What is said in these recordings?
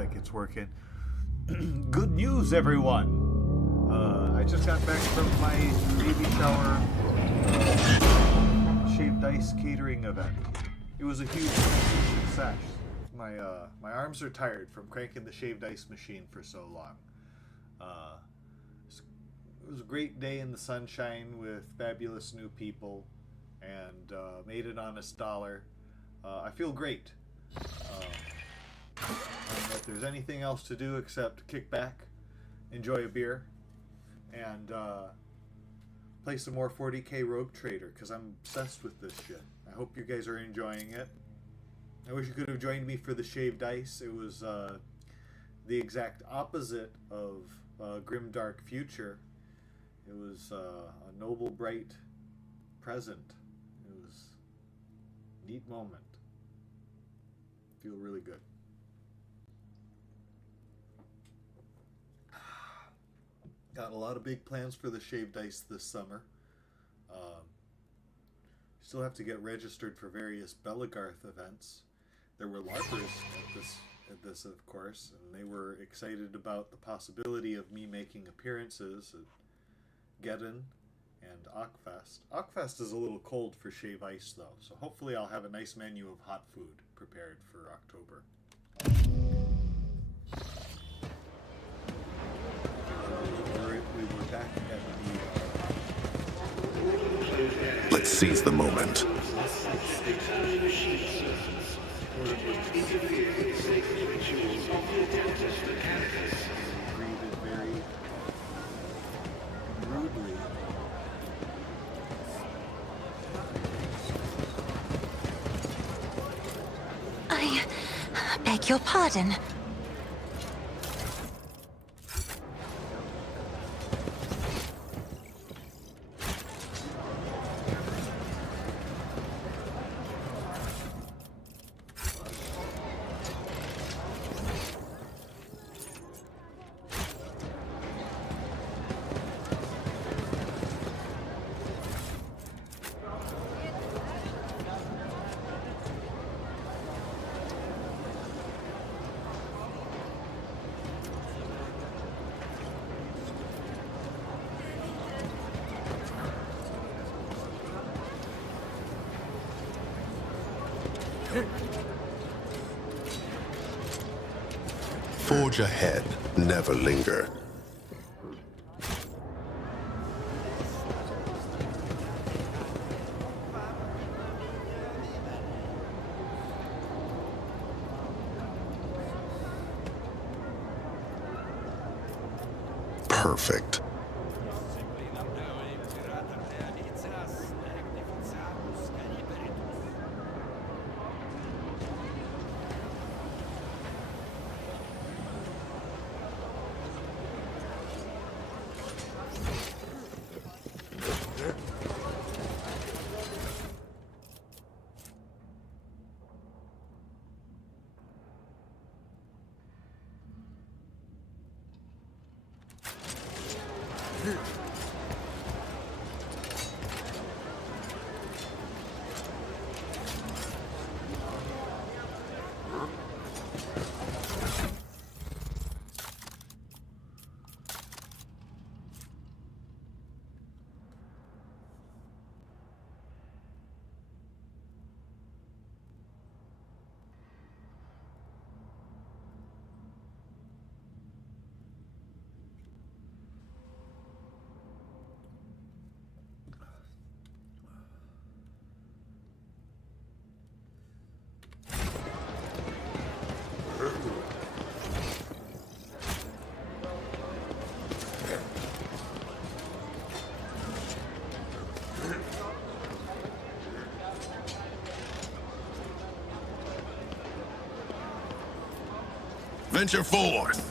like it's working. Good news, everyone! I just got back from my baby shower shaved ice catering event. It was a huge success. My arms are tired from cranking the shaved ice machine for so long. It was a great day in the sunshine with fabulous new people, and made an honest dollar. I feel great. I don't know if there's anything else to do except kick back, enjoy a beer, and play some more 40k Rogue Trader, because I'm obsessed with this shit. I hope you guys are enjoying it. I wish you could have joined me for the shaved ice. It was the exact opposite of Grim Dark Future. It was a noble, bright present. It was a neat moment. Feel really good. Got a lot of big plans for the shaved ice this summer. Still have to get registered for various Belagarth events. There were LARPers at this, of course, and they were excited about the possibility of me making appearances at Geddon and Ockfest. Ockfest is a little cold for shave ice, though, so hopefully I'll have a nice menu of hot food prepared for October. We were back at Let's seize the moment. Greeted very rudely. I beg your pardon. Forge ahead, never linger. Perfect. Venture forth.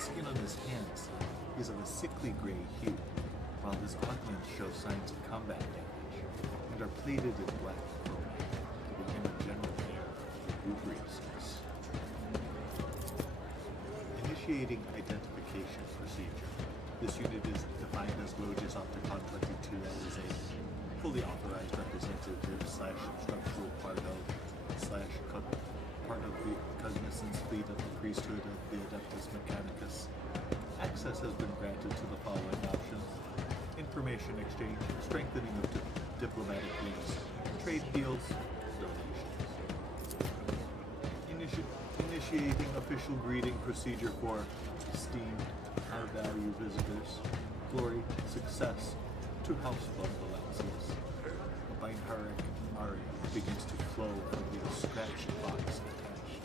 skin on his hands is of a sickly gray hue, while his augments show signs of combat damage and are plated in black clothing, giving him a general air of lugubriousness. Initiating identification procedure. This unit is defined as Logis Opticon 22 and is a fully authorized representative slash structural part of the cognizance fleet of the priesthood of the Adeptus Mechanicus. Access has been granted to the following options: information exchange, strengthening of diplomatic links, trade deals, donations. Initiating official greeting procedure for esteemed, high-value visitors. Glory, success to House Valencius. A Beinharic aria begins to flow from the scratched box attached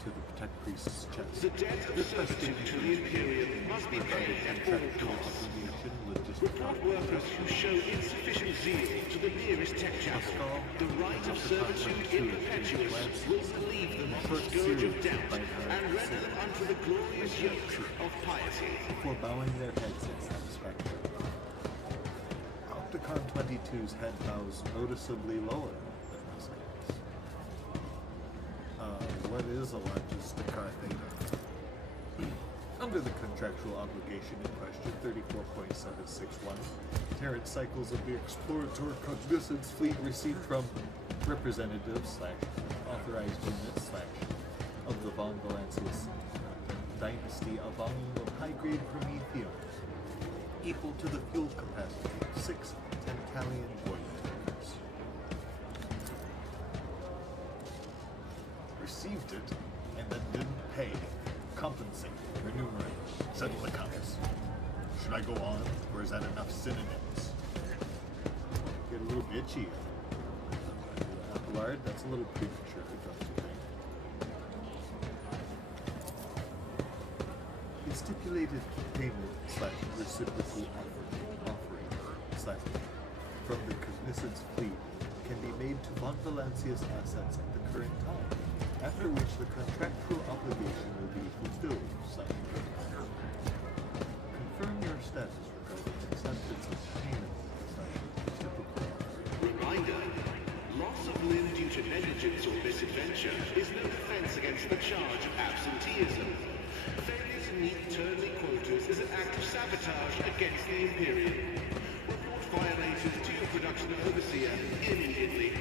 to the Protect Priest's chest. The debt of servitude to the Imperium must be paid at all costs. Report workers who show insufficient zeal to the nearest tech chapel. The right of servitude in perpetuous will relieve them of the scourge of doubt and render them unto the glorious yoke of piety. Before bowing their heads in satisfaction. Opticon 22's head bows noticeably lower than his hands. What is a Logistica Theta? Under the contractual obligation in question, 34.761, Terran cycles of the Explorator Cognizance fleet received from representatives / authorized units / of the Von Valencius dynasty a volume of high-grade promethium equal to the fuel capacity of 6 Tantalian voyage tankers. Received it and then didn't pay. Compensate, remunerate, settle accounts. Should I go on, or is that enough synonyms? Get a little bitchy. Applard, that's a little premature, don't you think? The stipulated payment / reciprocal offering / from the Cognizance fleet can be made to Von Valencia's assets at the current time, after which the contractual obligation will be fulfilled. Confirm your status regarding acceptance of payment. Typical. Reminder: loss of limb due to negligence or misadventure is no defense against the charge of absenteeism. Failure to meet termly quotas is an act of sabotage against the Imperium. Report violators to your production overseer immediately.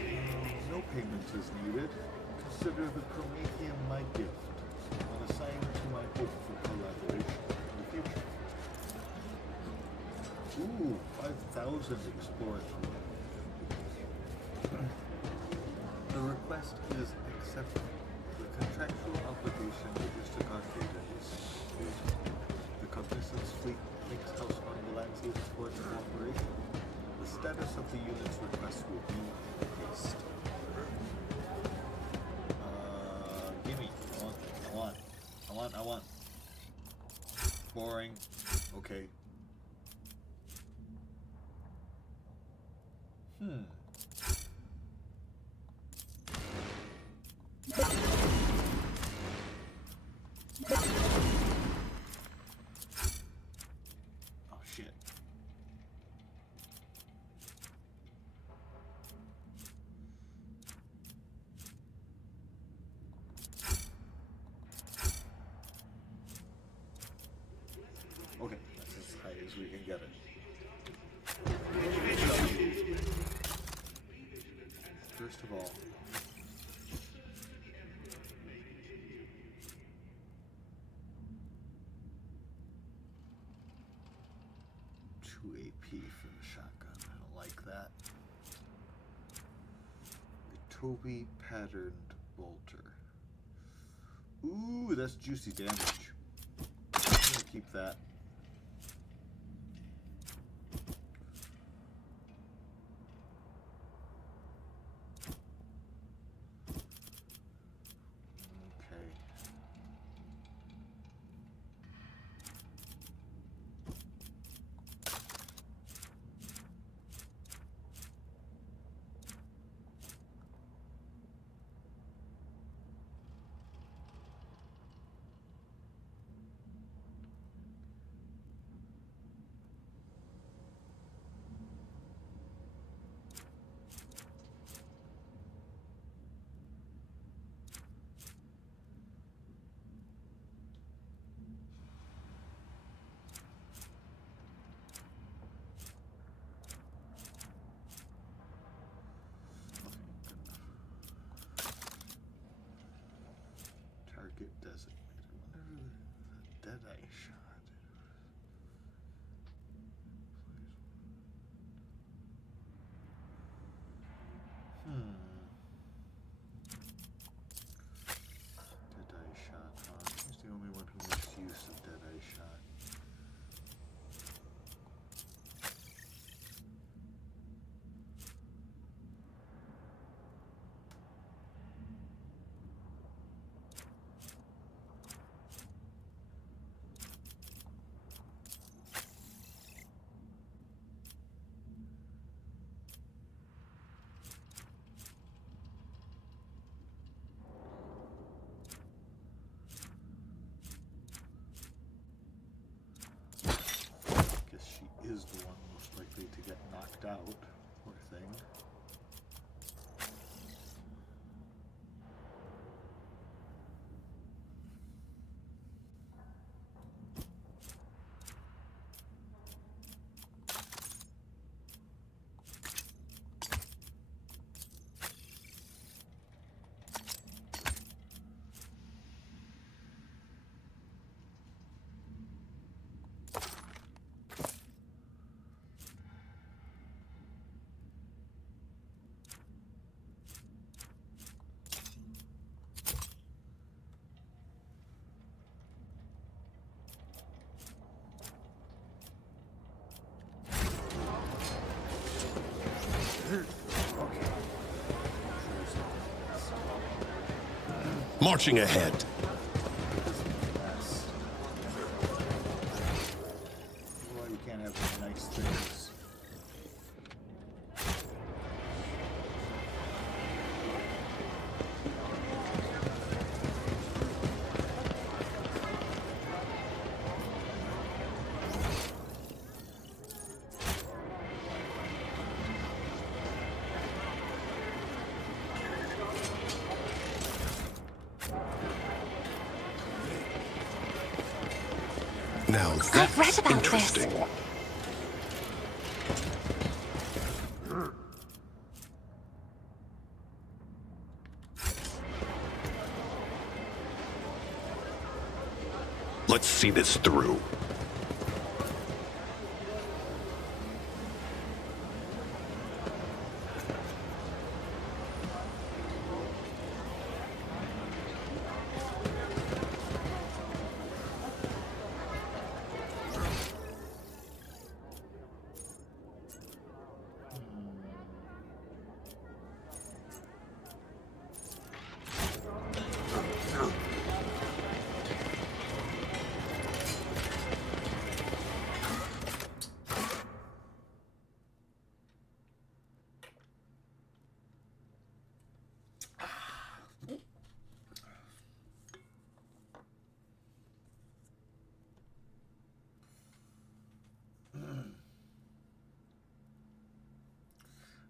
No payment is needed. Consider the Promethean my gift, and assign to my hope for collaboration in the future. Ooh, 5,000 exploratory. The request is accepted. The contractual obligation with Mr. Garfield is fulfilled. The Cognizance fleet thanks House Von Valencius for its cooperation. The status of the unit's request will be increased. Gimme. I want. Boring. Okay. Oh shit. Okay, that's as high as we can get it. First of all, two AP for the shotgun. I don't like that. The Toby patterned bolter. Ooh, that's juicy damage. I'm gonna keep that. Okay. Deadeye shot, huh? He's the only one who makes use of Deadeye shot. Guess she is the one most likely to get knocked out, poor thing. Marching ahead. Well, you can't have these nice things. Now I've read that's about interesting. this. Let's see this through.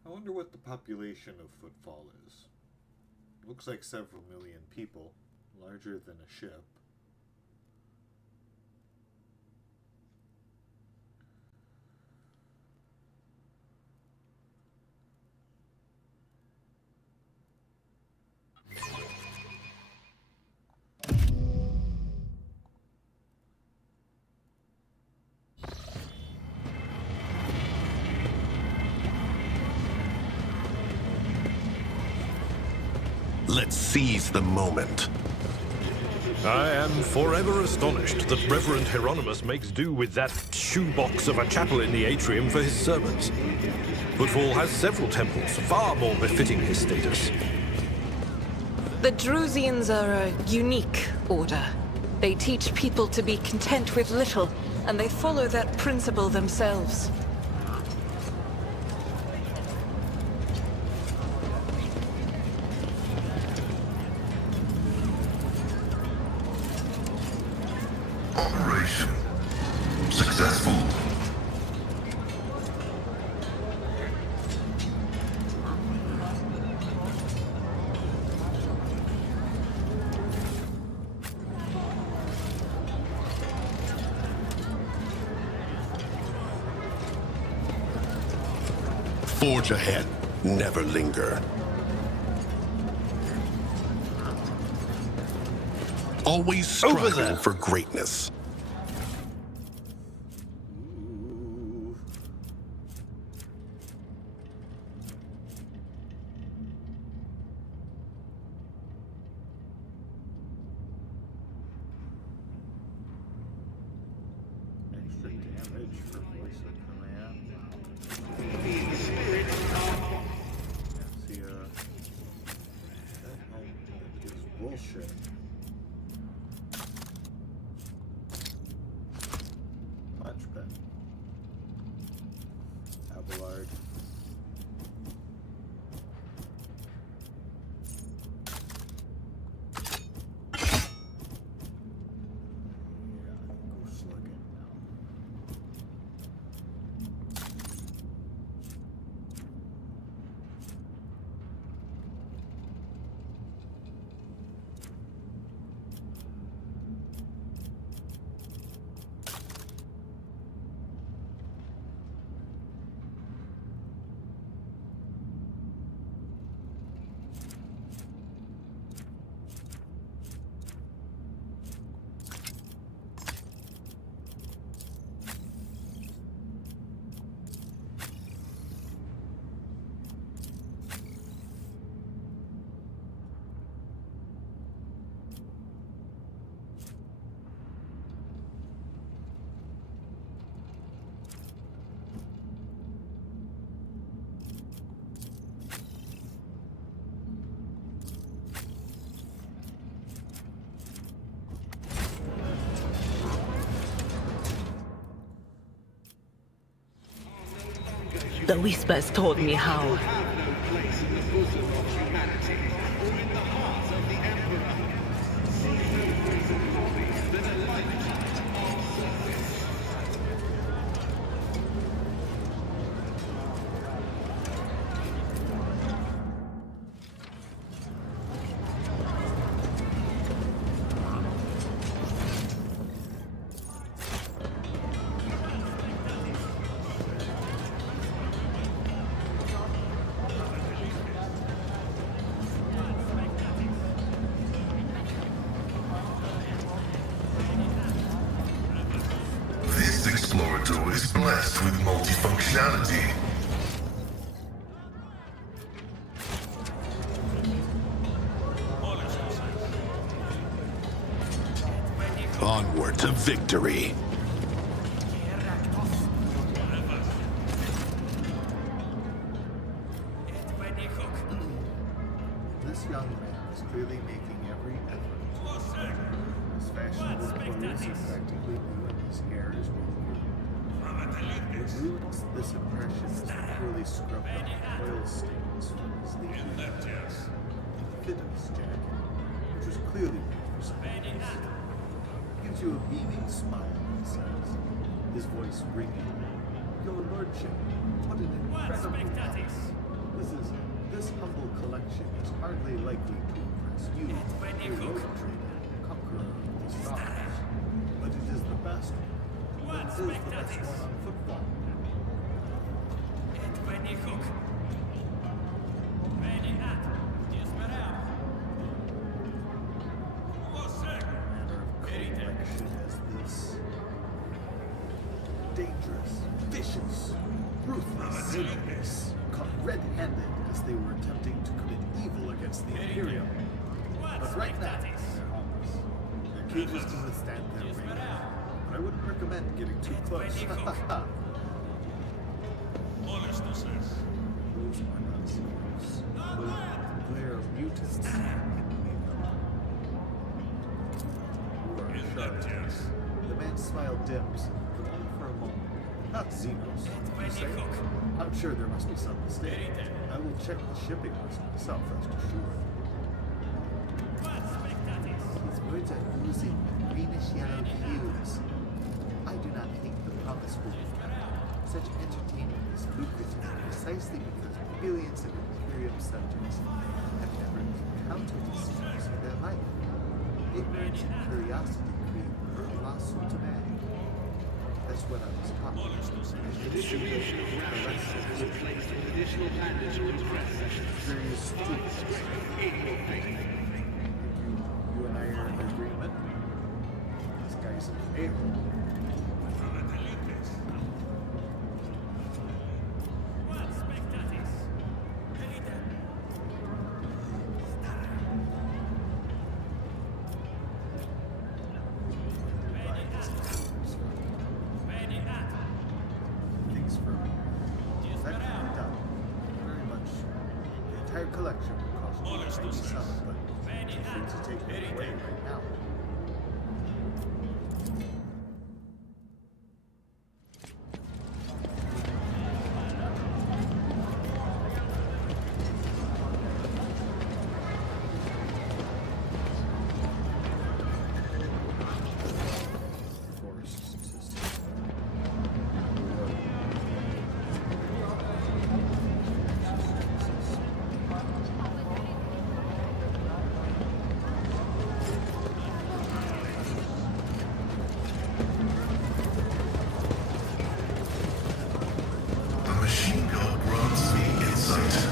I wonder what the population of Footfall is. Looks like several million people, larger than a ship. Let's seize the moment. I am forever astonished that Reverend Hieronymus makes do with that shoebox of a chapel in the atrium for his sermons. Footfall has several temples, far more befitting his status. The Drusians are a unique order. They teach people to be content with little, and they follow that principle themselves. Operation successful. Forge ahead, never linger. Always Over striving there. for greatness. damage for voice of command. The spirits are... See, that helmet is bullshit. Much better. Abelard. Yeah, go slug it now. The whispers told me how. have no place in the bosom of humanity, or in the heart of the Emperor. See no greater glory than a lifetime of service. This explorator is blessed with multifunctionality. Onward to victory. This young man is clearly making every effort. His fashionable clothes are practically new and his hair is well groomed. What ruins this impression is the poorly scrubbed up oil stains from his leisure years. The fit of his jacket, which was clearly made for someone else, gives you a beaming smile and says, his voice ringing, "Your Lordship, what an incredible house. This humble collection is hardly likely to impress you, a road trader, conqueror of the stars. But it is the best one. It is the best one on football." Manner of collection is this. Dangerous, vicious, ruthless enemies, caught red-handed as they were attempting to commit evil against the Imperium. But right now, they're harmless. Their cages can withstand their weight, but I wouldn't recommend getting too close. Those are not zeros. They are mutants. You are shards. The man's smile dims, but only for a moment. Not Xenos, you say? I'm sure there must be some mistake. I will check the shipping list myself, rest assured. His words are oozing with greenish-yellow hues. I do not think the promise will be kept. Such entertainment is lucrative precisely because billions of Imperium subjects have never encountered a Xenos in their life. Ignorance and curiosity create colossal demand. That's what I was taught. The distribution of rations has replaced additional planets or impressed Very stupid. in your faith. You and I are in agreement. This guy's an a-hole. collection will cost more to sell it, but feel free to take it away right now. Forest system. The machine gun grants me insight.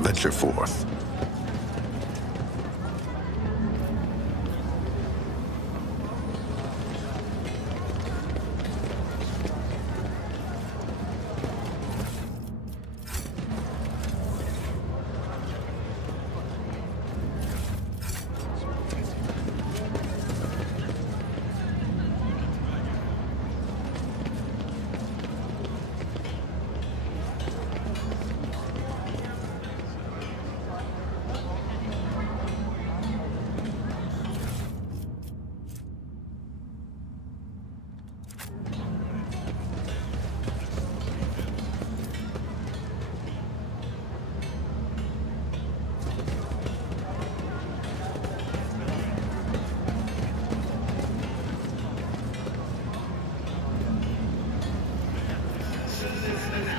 Venture forth.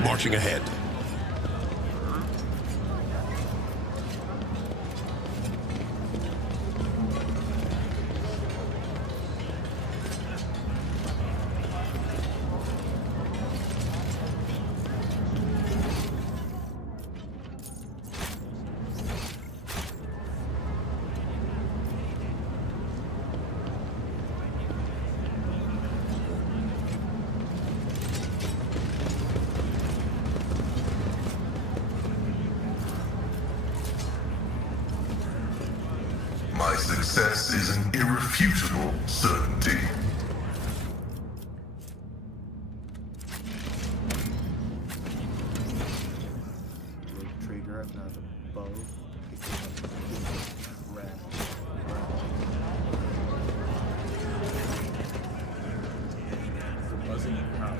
Marching ahead. My success is an irrefutable certainty. Rogue trader, I've not a bow. Picking up trash. The buzzing crowd.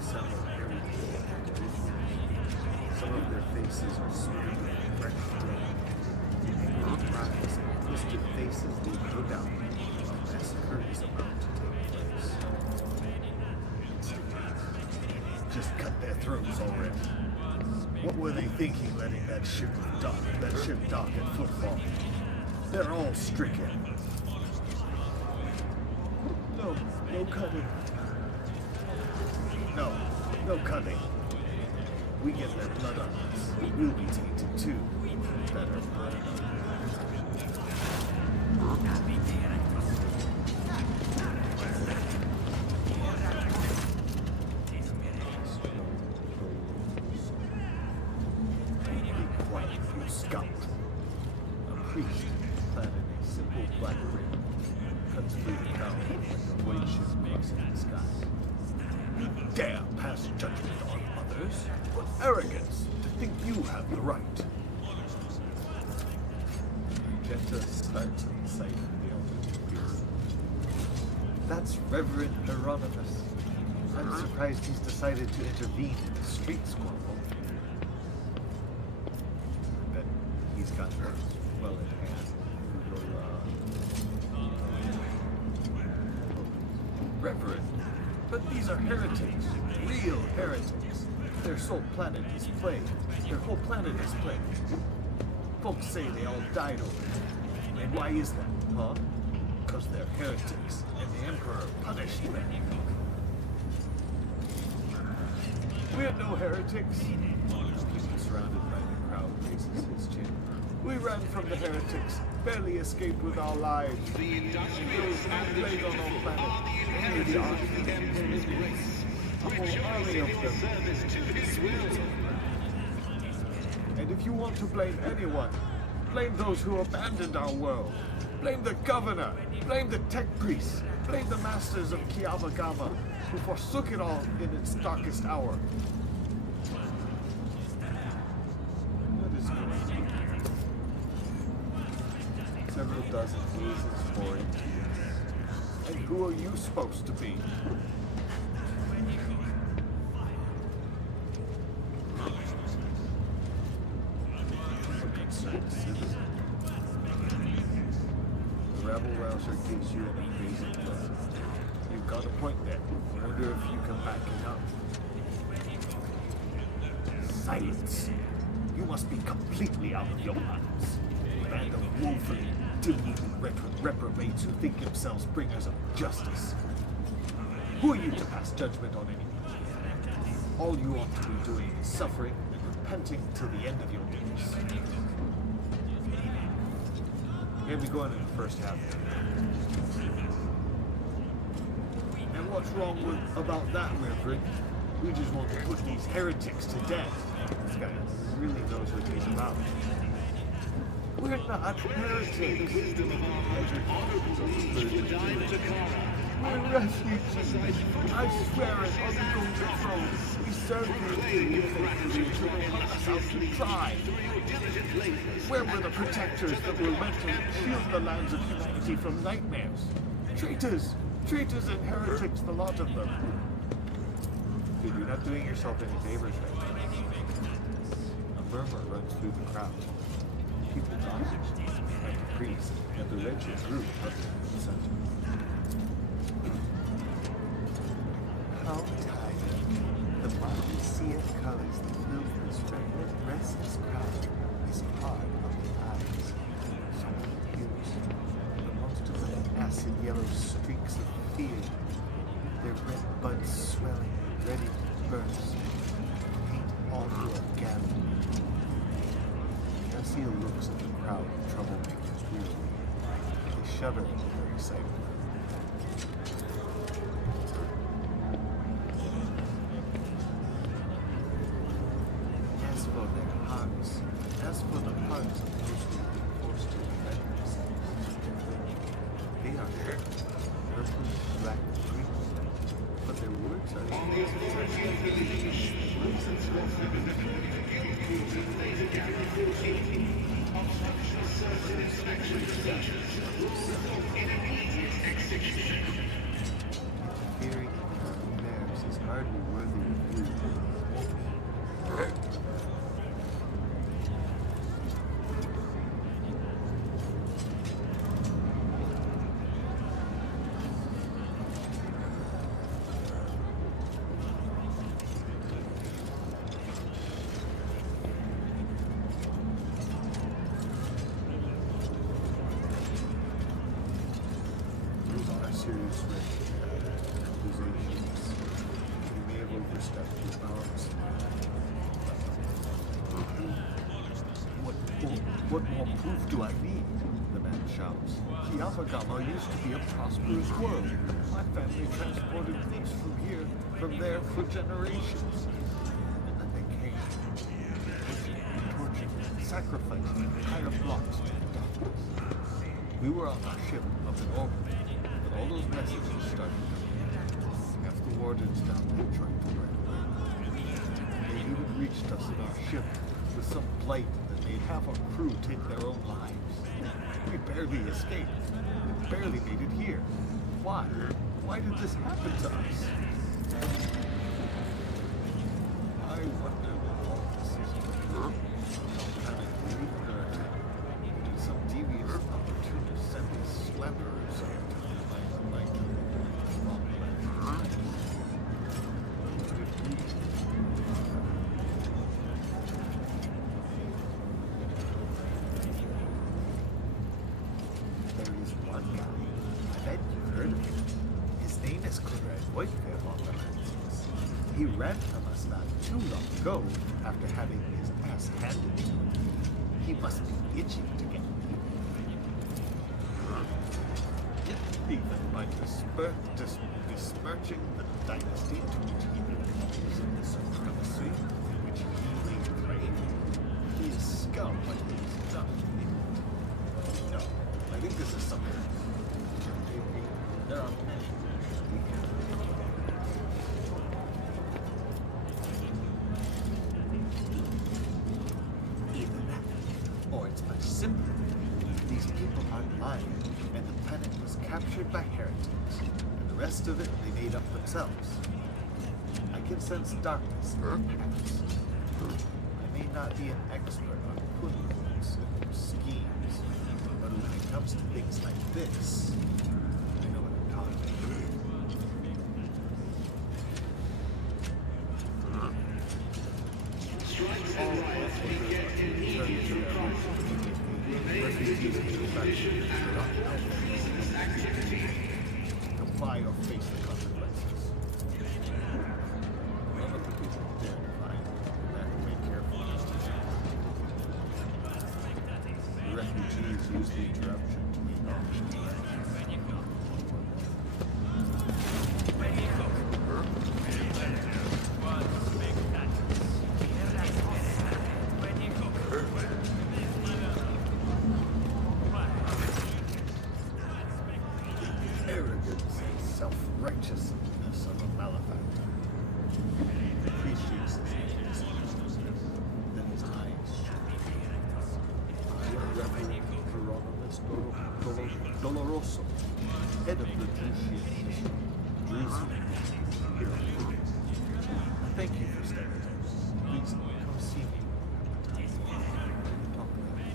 Several heritage. Some of their faces are smeared with fresh blood. Angry cries and twisted faces leave no doubt a massacre is about to take place. Just cut their throats already. What were they thinking letting that ship dock at footfall? They're all stricken. No cutting. No cutting. We get their blood on us. We'll be tainted too. Better burn them. Be quiet, you scout. A priest clad in a simple black ring cuts through the crowd like a white ship crossing the sky. You dare pass judgment on others? What arrogance to think you have the right. Magenta starts at the sight of the altar. That's Reverend Hieronymus. I'm surprised he's decided to intervene in the street squabble. I bet he's got her well in hand. Reverend, but these are heretics, real heretics. Their sole planet is plagued. Their whole planet is plagued. Folks say they all died over it. And why is that, huh? Because they're heretics, and the Emperor punished them. We're no heretics. People surrounded by the crowd. raises his chin. We ran from the heretics, barely escaped with our lives. The industrious and the Played on our truthful planet. are the Only the inheritors of the Emperor's grace, a which whole shows army in of them. service to his will. And if you want to blame anyone, blame those who abandoned our world. Blame the governor. Blame the tech priests. Blame the masters of Kiabagama, who forsook it all in its darkest hour. What is going on? Several dozen gazes for it. And who are you supposed to be? A concerned citizen. The rabble rouser gives you an amazing look. You've got a point there. I wonder if you can back it up. Silence. You must be completely out of your minds. A band of woefully deluded reprobates who think themselves bringers of justice. Who are you to pass judgment on anyone? All you ought to be doing is suffering and repenting till the end of your days. Here we go in the first half. And what's wrong about that, Reverend? We just want to put these heretics to death. This guy really knows what he's about. We're not heretics. We're refugees. I swear it on the golden throne. We serve you faithfully until they put us out to dry. Where were the protectors that were meant to shield the lands of humanity from nightmares? Traitors! Traitors and heretics, the lot of them. Dude, you're not doing yourself any favors right now. A murmur runs through the crowd. People dodge like the priest and the wretched group of the center. How tired. The mighty sea of colors that fills this fragment restless crowd is hard on the eyes. Some confused, but most of them acid yellow streaks of fear. Their red buds swelling, ready to burst. Paint all who are gathered. Garcia looks at the crowd of troublemakers wearily. They shudder at their excitement. As for their hearts, as for the hearts of those who have been forced to defend themselves, they are hurt, purple, black, green, but their words are fearing theirs is hardly worthy of you. Those are serious accusations. You may have overstepped your bounds. What more proof do I need? The man shouts. Kiafagama used to be a prosperous world. My family transported things from there for generations. And then they came. Tortured, sacrificed, higher blocks to the darkness. We were on our ship up in orbit, but all those messages started coming. Half the wardens down there tried to run away. They even reached us in our ship with some blight that made half our crew take their own lives. We barely escaped. We barely made it here. Why? Why did this happen to us? I wonder what all this is. Some kind of greedy hurt. Did some devious opportunist send these slanderers like wrong plans? Could it be? There is one guy. I bet you've heard of him. His name is Claire Whitefield on the Lances. He He ran from us not too long ago after having his ass handed to him. He must be itching to get me. Even by besmirching the dynasty to which he belongs and the supremacy which he laid claim, he is scum what he has done. No, I think this is something. There are many. Either that, or it's much simpler. These people are lying, and the planet was captured by heretics, and the rest of it they made up themselves. I can sense darkness in their paths. I may not be an expert on puddings and schemes, but when it comes to things like this, I know what I'm talking about. Strikes and riots beget immediate reprisals. Refugees into position and non-business activity. Comply or face the consequences. None of the people dare defy that way carefully. The refugees use the interruption to acknowledge. Arrogance and self-righteousness of a malefactor. He appreciates his enemies, then his eyes shine. I am Reverend Hieronymus Doloroso, head of the Drusian here. Thank you for staying with us. Please come see me. Talk about it.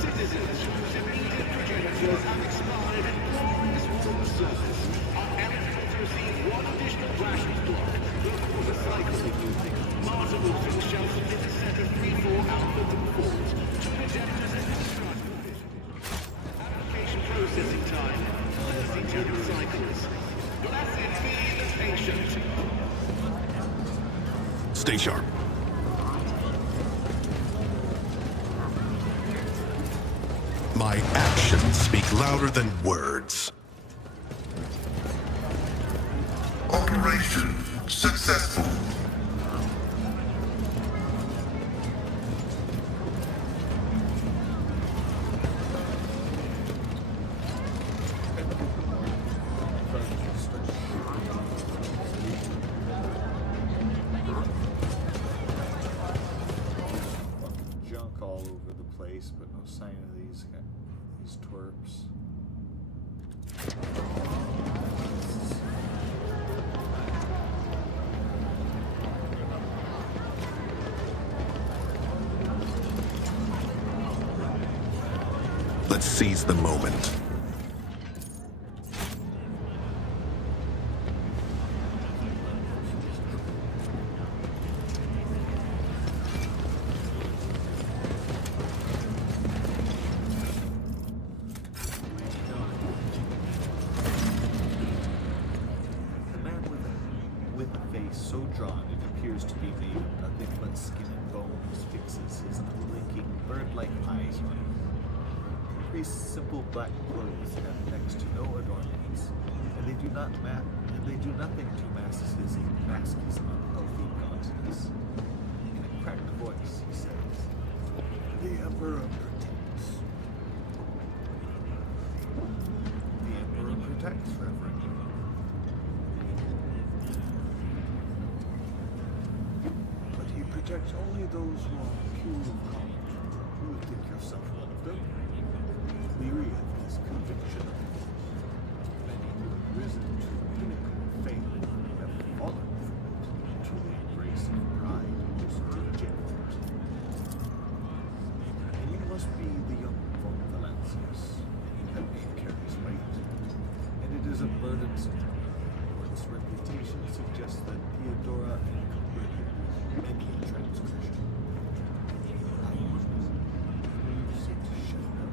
Citizens whose immediate progenitors have expired in glorious war service are eligible to receive one additional ration block before the cycle. Martyrs who shall submit a set of 3-4 alphabet forms to the debtors and instructed. Application processing time, 32 cycles. Blessed be the patient. Stay sharp. My actions speak louder than words. Operation successful. Junk all over the place, but no sign of these twerps. Let's seize the moment. So drawn, it appears to be made of nothing but skin and bones, fixes his unblinking, bird-like eyes on you. The priest's simple black clothes have next to no adornments, and they do nothing to mask his unhealthy gauntness. In a cracked voice, he says, "The Emperor protects." The Emperor protects, Reverend. Protects only those who are pure of heart. You would think yourself one of them. Leery of his conviction. Many who have risen to the pinnacle of faith have fallen from it to the embrace of pride most dejected. And you must be the young von Valancius, and you have carries weight, and it is a burdensome, or Its reputation suggests that Theodora encumbered it with many a transgression. I will you sit shadow,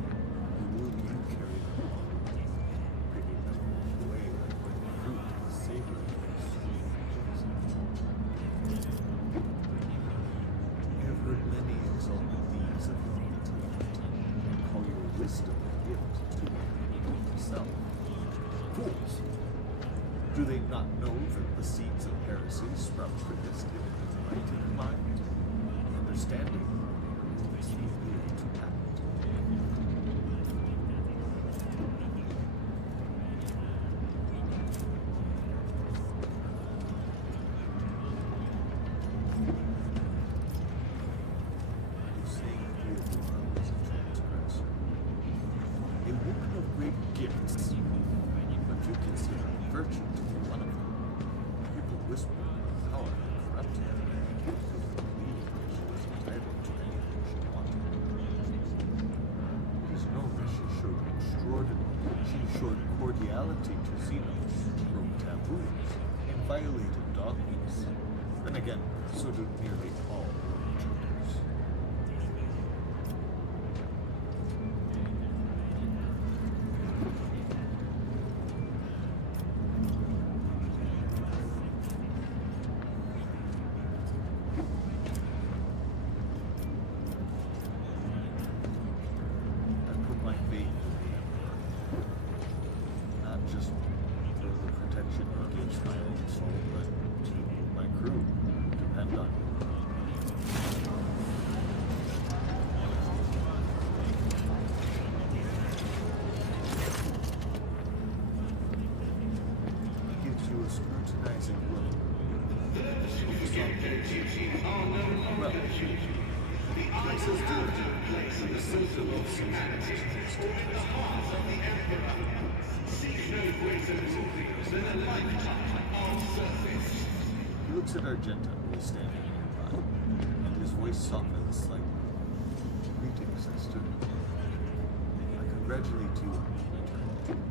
or will you carry them on, picking them along the way like when fruit is savory and sweet. I have heard many exalt the deeds of your intellect, and call your wisdom a gift to yourself. Fools! Do they not know that the seeds of heresy sprout quickest in an enlightened mind? Understanding is the will to act. You say Theodora was a transgressor, a woman of great gifts, but you consider virtue to be one of them. People whisper how power had corrupted her. People believed that she was entitled to anything she wanted. It is known that she showed cordiality to Xenos, broke taboos, and violated dogmas. Then again, so do nearly all world traders. I put my faith in the Emperor, not just for the protection he gives my own soul, but to my crew depend on him. He gives you a scrutinizing look. Well, places diligent, the symptom of some He looks at Argenta, who is standing nearby, and his voice softens slightly. Greetings, sister. I congratulate you on your return.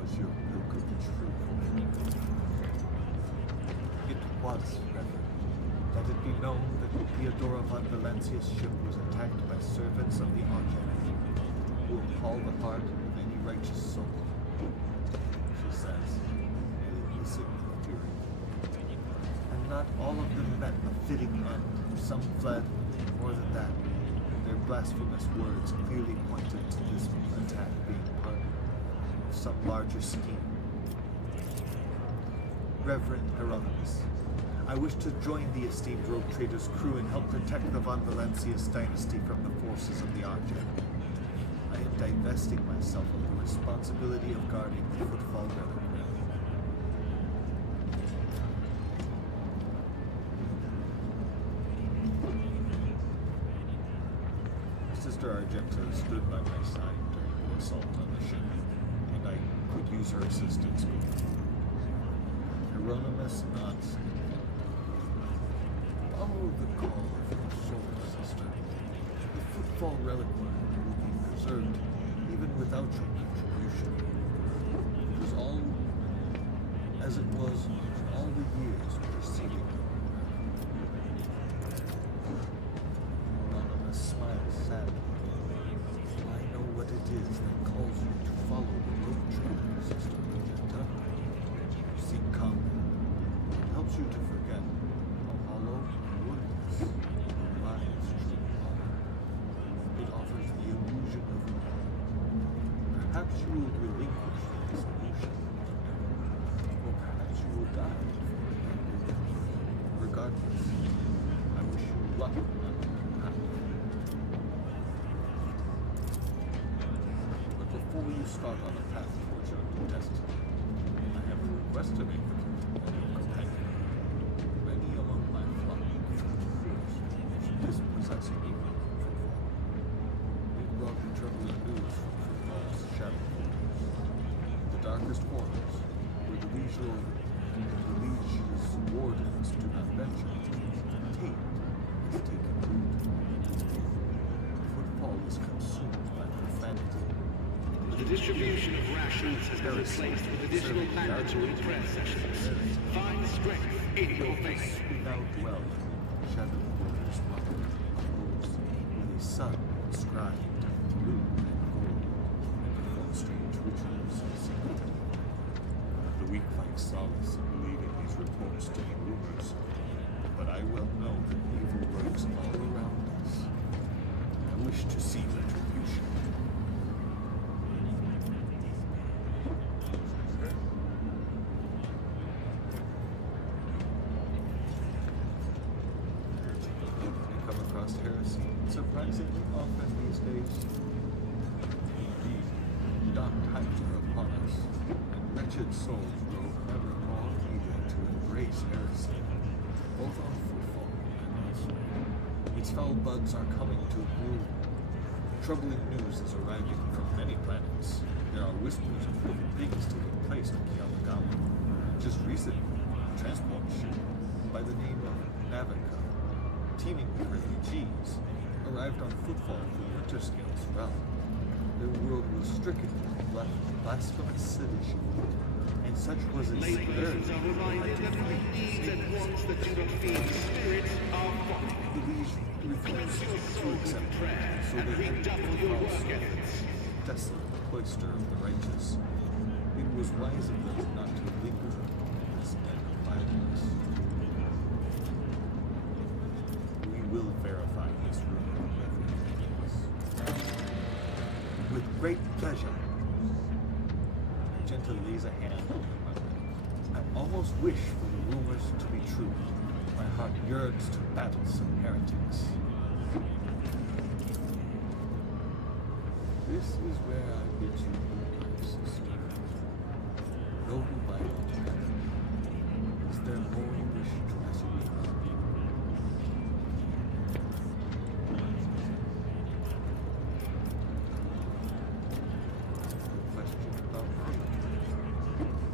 Was your pilgrimage fruitful? It was, Reverend. Let it be known that Theodora von Valencia's ship was attacked by servants of the Archenemy, who will call the heart of any righteous soul. She says, hissing with fury. And not all of them met a fitting end. Some fled, more than that. Their blasphemous words clearly pointed to this attack being part of some larger scheme. Reverend Hieronymus, I wish to join the esteemed rogue trader's crew and help protect the Von Valencius dynasty from the forces of the Archenemy. I am divesting myself of the responsibility of guarding the footfall reliquary. Sister Argenta stood by my side during the assault on the ship, and I could use her assistance going forward. Hieronymus nods. Follow the call of your soul, sister. The footfall reliquary will be preserved even without your contribution. It was all as it was all the years preceding. Hieronymus smiles sadly. I know what it is that calls you to follow the road trader, Sister Argenta. You seek calm. It helps you to forget how hollow and worthless your lives truly are. It offers the illusion of renewal. Perhaps you will relinquish this illusion, or perhaps you will die. Regardless, I wish you luck on your path. But before you start on a path towards your new destiny, I have a request to make of you and your companion. Many among my flock should dispossess me from Footfall. It brought me troubling news from Footfall's shadow quarters. The darkest corners, where the liege's wardens do not venture, Tate has taken root. Footfall is consumed by profanity. It is The distribution of rations has been replaced with additional mandatory prayer sessions. Find strength in your faith. Speak out well in shadow borders marked holes with a sun inscribed in blue and gold, and perform strange rituals in secret. The weak find solace in believing these reports to be rumors, but I well know that evil works all around us. I wish to see retribution. I come across heresy surprisingly often these days. Indeed, dark times are upon us, and wretched souls grow ever more eager to embrace heresy, both on footfall and elsewhere. Its foul buds are coming to bloom. Troubling news is arriving from many planets. There are whispers of wicked things taking place on Kialagawa. Just recently, a transport ship by the name of Navica, teeming with refugees, arrived on footfall from Winterscale's realm. Their world was stricken with blasphemous sedition, and such was its Laypersons are reminded that with deeds and wants that do not feed spirits are folly. Commence your souls in prayer and redouble your work efforts. Desolate cloister of the righteous. It was wise of them not to linger in this den of violence. We will verify this rumor of everything. With great pleasure. Magenta lays a hand on my mouth. I almost wish for the rumors to be true. My heart yearns to battle some heretics. This is where I bid you goodbye, sister. Noble Bible, is there more you wish to ask me? The question about faith.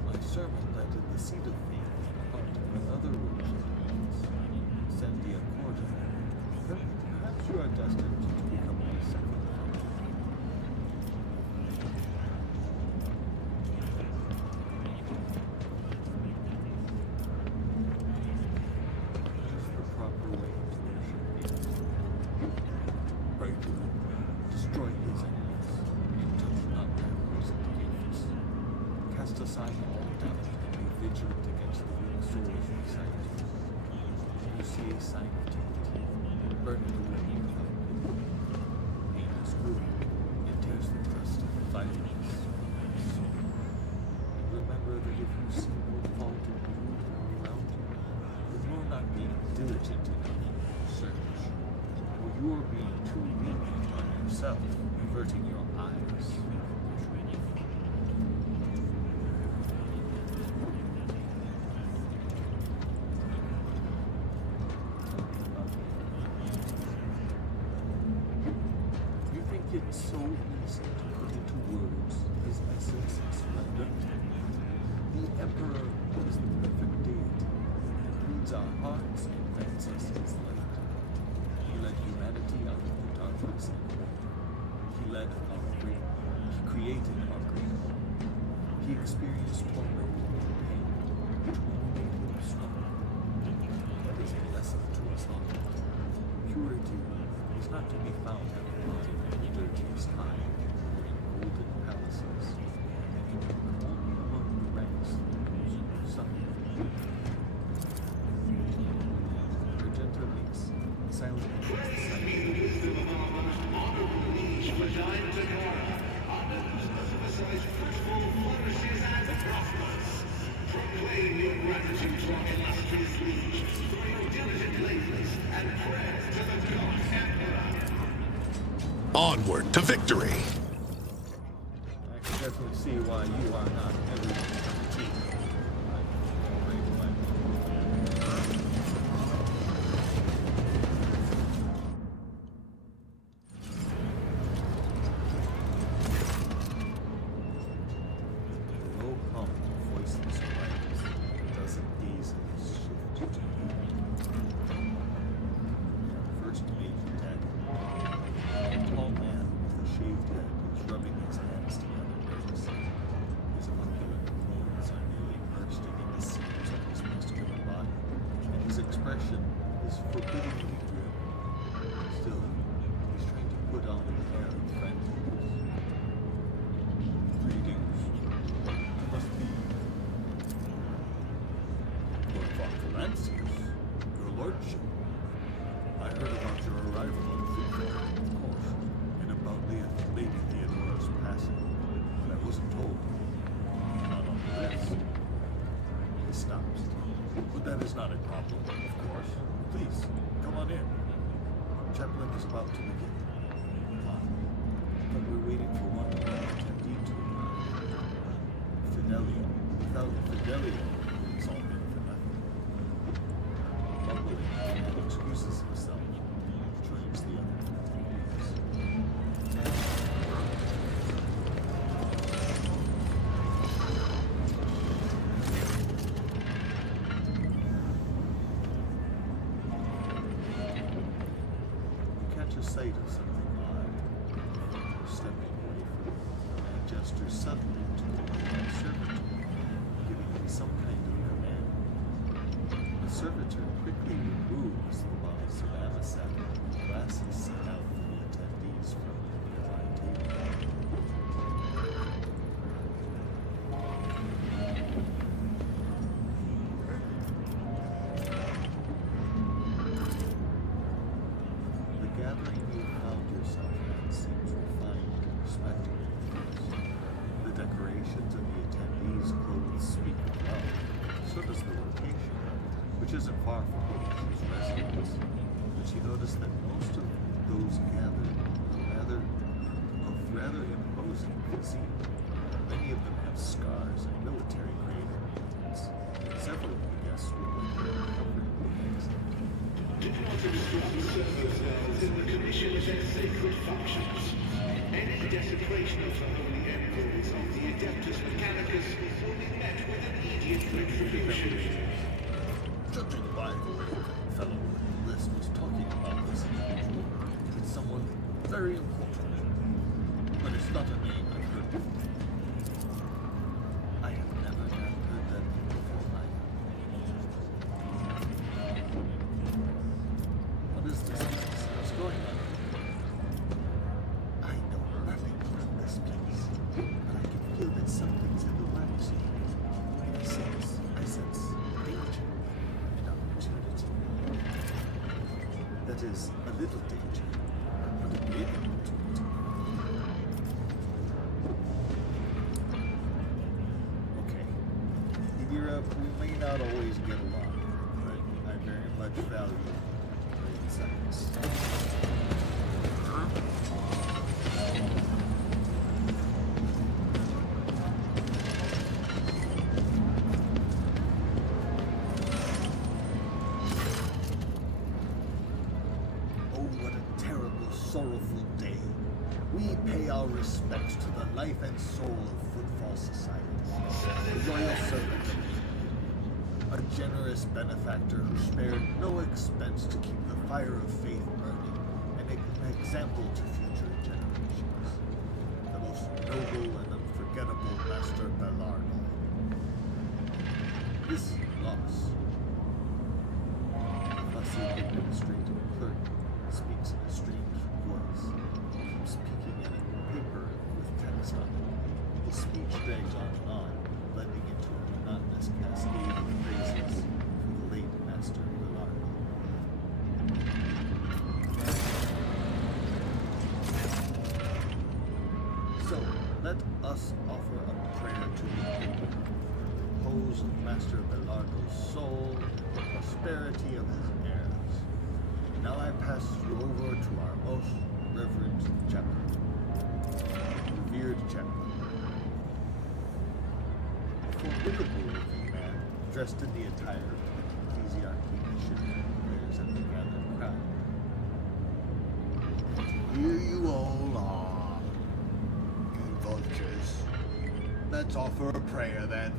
My sermon planted the seed of faith in the heart when other religions send the accordant. Perhaps you are destined to become my second. Aside all doubt and be vigilant against the weak souls beside you. When you see a sign of taint, burn it away without pity. Pain is cruel, it tears the crust of violence from your soul. And remember that if you see no fault in you or around you, then you are not being diligent enough in your search, or you are being too lenient on yourself, averting your eyes. It's so easy to put into words his essence and splendor. The Emperor is the perfect deity, reads our hearts and grants us his light. He led humanity out of the darkness and he led our great. He created our great home. He experienced torment and pain, which only made him strong. That is a lesson to us all. Purity is not to be found at the bottom of the dirtiest hive or in golden palaces, and only among the ranks of those who suffer. Magenta meets silent Proclaim your gratitude to our illustrious liege for your diligent labors and prayers to the God Emperor. Onward to victory! I can definitely see why you are not everyone's cup of tea. Low hum of voiceless quietness doesn't easily shift to you. First Major Dead. A tall man with a shaved head is rubbing his hands together. forbiddingly grim. Still, he's trying to put on an air of friendliness. Greetings. You must be Lord Vancalancius, your lordship. I heard about your arrival on Football, of course, and about Lady Theodora's passing, but I wasn't told. Not on the list. He stops. But that is not a problem, of course. Please, come on in. Chaplain is about to begin. But we're waiting for one more attendee to Fidelio. Without Fidelio, it's all been for nothing. Mumbling, he excuses himself, joins the other. Sight of something odd. Stepping away from him, and gestures suddenly to the servitor, giving him some kind of command. The servitor quickly removes the bottles of amasat and glasses set out for the attendees from the nearby table. Gathering you found yourself in seems refined and respectable. The decorations and the attendees' clothes speak well. So does the location, which isn't far from Horatio's residence. But she noticed that most of those gathered are rather imposing physique. Many of them have scars and military-grade ornaments. Several of the guests were covered with excellent. Did not instruct the servers in the commission of their sacred functions. Any desecration of the holy emperors of the Adeptus Mechanicus will be met with immediate retribution. Judging by the way that fellow with the list was talking about this individual, it's someone very important. But it's not a name I've heard before. I have never heard that name before either. What is this place? What's going on? I know nothing about this place, but I can feel that something's in the wax. I sense danger and opportunity. That is, a little danger, but a big opportunity. Okay. Idira, we may not always get along, but I very much value your insights. Oh, what a terrible, sorrowful day. We pay our respects to the life and soul of Footfall Society, the royal servant, a generous benefactor who spared no expense to keep the fire of faith burning and an example to future generations. The most noble and unforgettable Master Bellardo. This loss. The fussy administrative clerk speaks in a strange voice, keeps peeking at a paper with text on it. His speech drags on, blending into a monotonous cascade of praises for the late Master Bellardo. So, let us offer a prayer to the Lord, repose of Master Bellardo's soul and the prosperity of his heirs. Now I pass you over to our most reverend chaplain. Revered chaplain. A formidable-looking man, dressed in the attire of an ecclesiarchy mission, glares at the gathered crowd. Here you all are, you vultures. Let's offer a prayer then.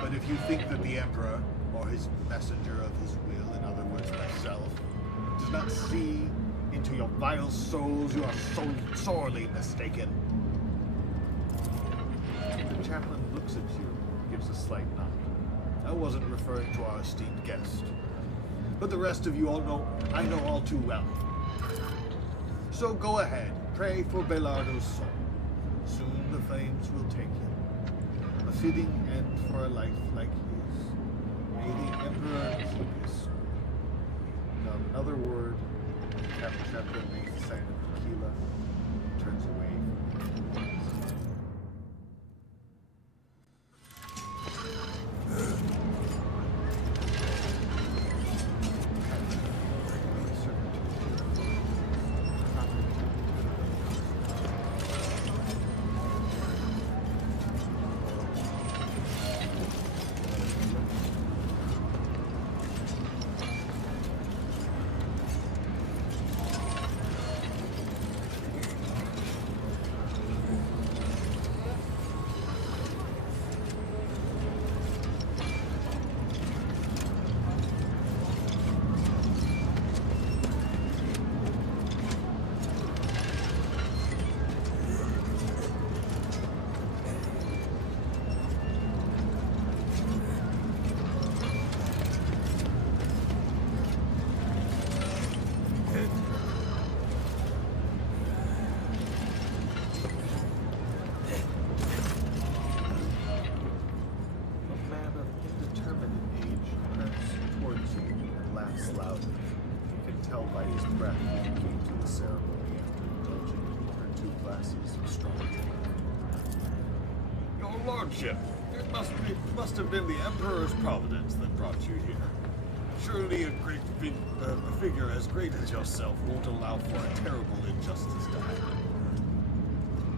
But if you think that the Emperor, or his messenger of his will, in other words myself, does not see into your vile souls, you are so sorely mistaken. The chaplain looks at you, gives a slight nod. I wasn't referring to our esteemed guest. but the rest of you all know I know all too well. So go ahead, pray for Belardo's soul. Soon the flames will take him. A fitting end for a life like his. May the Emperor keep his soul. Without another word, Captain Shepard makes the sign of tequila, turns away from him. It must have been the Emperor's providence that brought you here. Surely a great a figure as great as yourself won't allow for a terrible injustice to happen.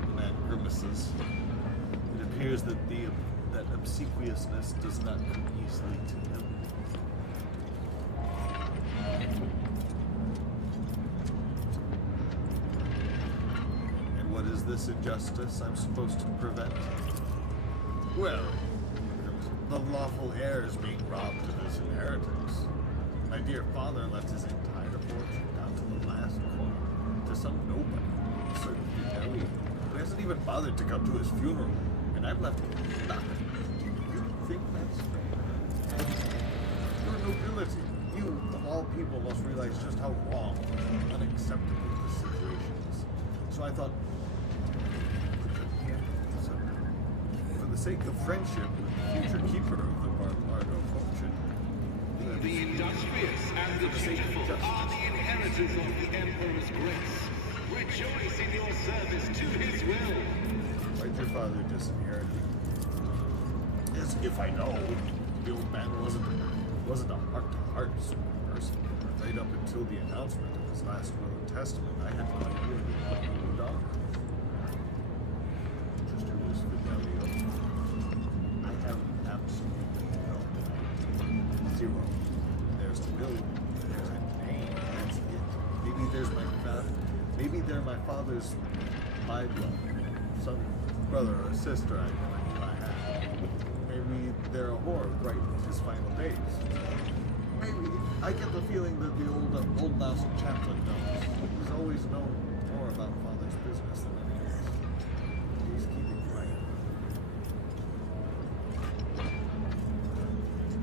The man grimaces. It appears that that obsequiousness does not come easily to him. And what is this injustice I'm supposed to prevent? Well, the lawful heir is being robbed of his inheritance. My dear father left his entire fortune down to the last coin to some nobody, a certain Fidelio, who hasn't even bothered to come to his funeral, and I'm left with nothing. You think that's fair? Your nobility, you of all people must realize just how wrong and unacceptable this situation is. So I thought, for the sake of friendship with the future keeper of the Barbardo fortune, The industrious and the beautiful are the inheritors of the Emperor's grace. Rejoice in your service to his will. why'd your father disinherit you? As if I know. The old man wasn't a heart-to-heart sort of person. Right up until the announcement of his last will and testament, I had no idea what he moved on. Just who was Fidelio? I have absolutely no idea. Zero. There's the bill. There's a name. That's it. Maybe there's my father. Maybe they're my father's blood. Some brother or sister I knew I had. Maybe they're a whore right in his final days. Maybe I get the feeling that the old mouse chaplain knows. He's always known more about father's business than anyone else. He's keeping quiet.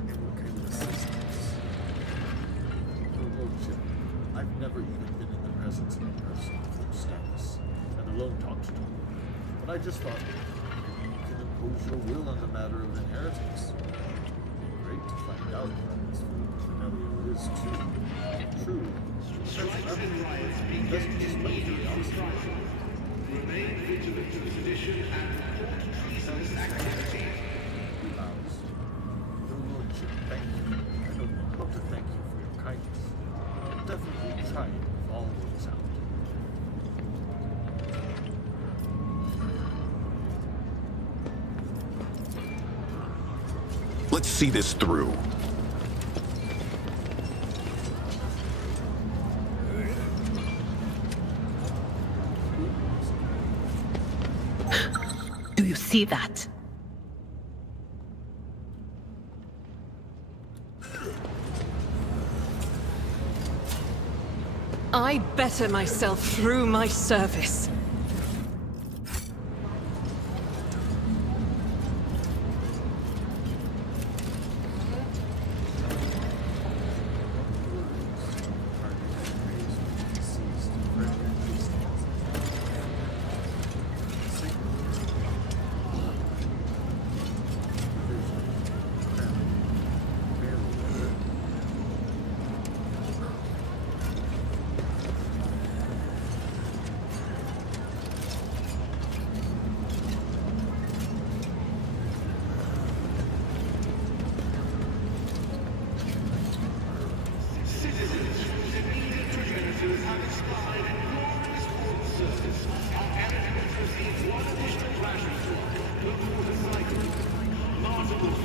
And what kind of assistance? Your lordship, I've never even been in the presence of a person of their status, and alone talked to them. But I just thought, maybe you can impose your will on the matter of inheritance. Great to find out that this Fidelio is too true. Strikes and riots begin Just in my immediate curiosity. reprisal. Remain vigilant to sedition and report treasonous activity. He bows. Your lordship, thank you. I don't know how to thank you for your kindness. I'll definitely try it if all works out. Let's see this through. Do you see that? I better myself through my service.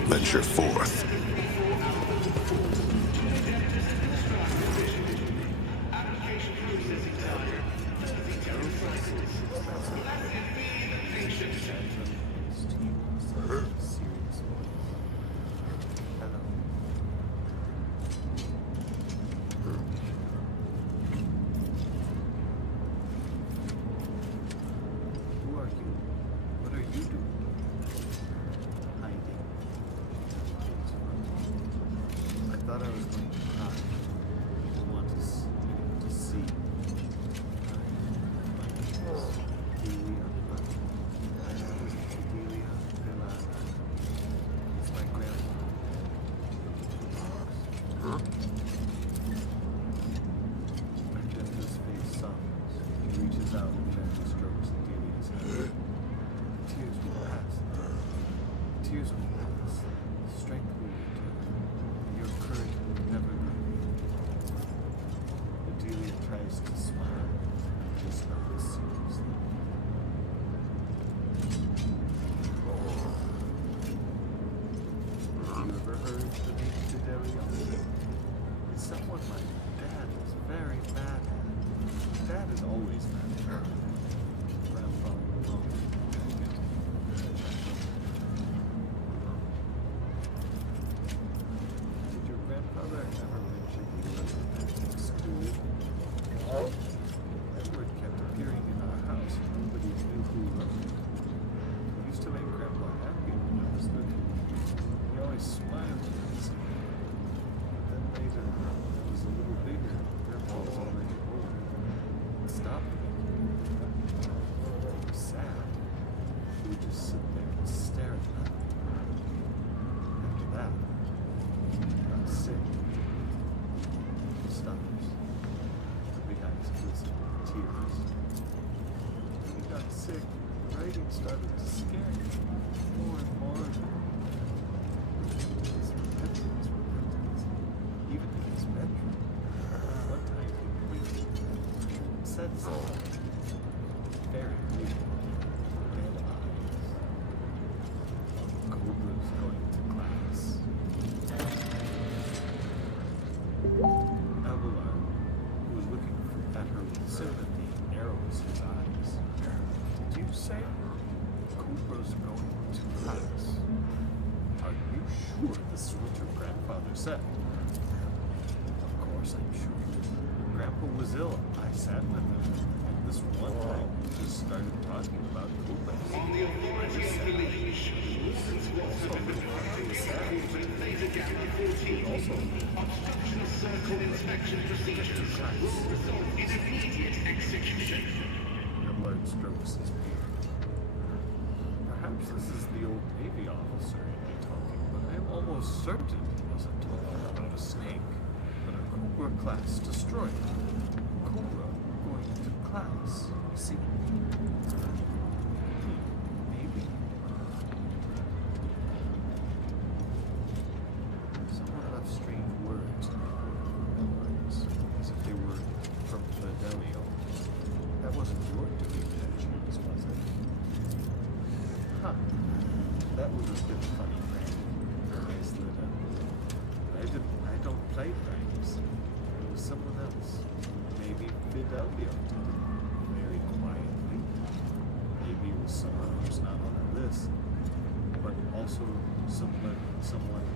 venture forth. Who are you? What are you doing? Hiding. I thought I was going to cry. I want to see. My name is Delia, but my name is Delia Pilana. It's my grandpa. I get his face softens. He reaches out and gently strokes Delia's head. Tears will pass. Tears will pass. Strength will return. Your courage will never leave. Adelia tries to smile, just not seriously. Have you ever heard the name Fidelio? It's someone my dad is very mad at. Dad is always mad at her. Grandpa alone. Did your grandfather ever mention you as a school? Edward kept appearing in our house and nobody knew who wrote it. It used to make Grandpa happy when I was little. He always smiled when he said it. But then later, it was a little bigger. Grandpa was already older. It stopped making it. It was sad. He would just sit there and stare at nothing. After that, he got sick. He stops. The big eyes glisten with tears. When he got sick, writing started to scare him more and more. His repentance. Even in his bedroom. One time he breathed and said something. Very beautiful. Dead eyes. Cobra's going to class. Abelard, who was looking at her with sympathy, narrows his eyes. Did you say Cobra's going to class? Are you sure this is what your grandfather said? Of course I'm sure. Grandpa was ill. I sat with him. And this one time he just started talking about Cobras. On the authority of belief, Wilson's Watson Laser Galley 14. Obstruction of circle inspection procedures will result in immediate execution. Abelard strokes his beard. Perhaps this is the old Navy officer talking, but I'm almost certain he wasn't talking about a snake, but a Cobra class destroyer. Cobra going to class. See? Maybe. Someone left strange words in the words, as if they were from Fidelio. That wasn't your doing, that choose, was it? Huh. That would have been funny, right? Eyes lit up. I don't play pranks. It was someone else. Maybe Fidelio did it. Very quietly. Maybe it was someone who's not on our list. But also someone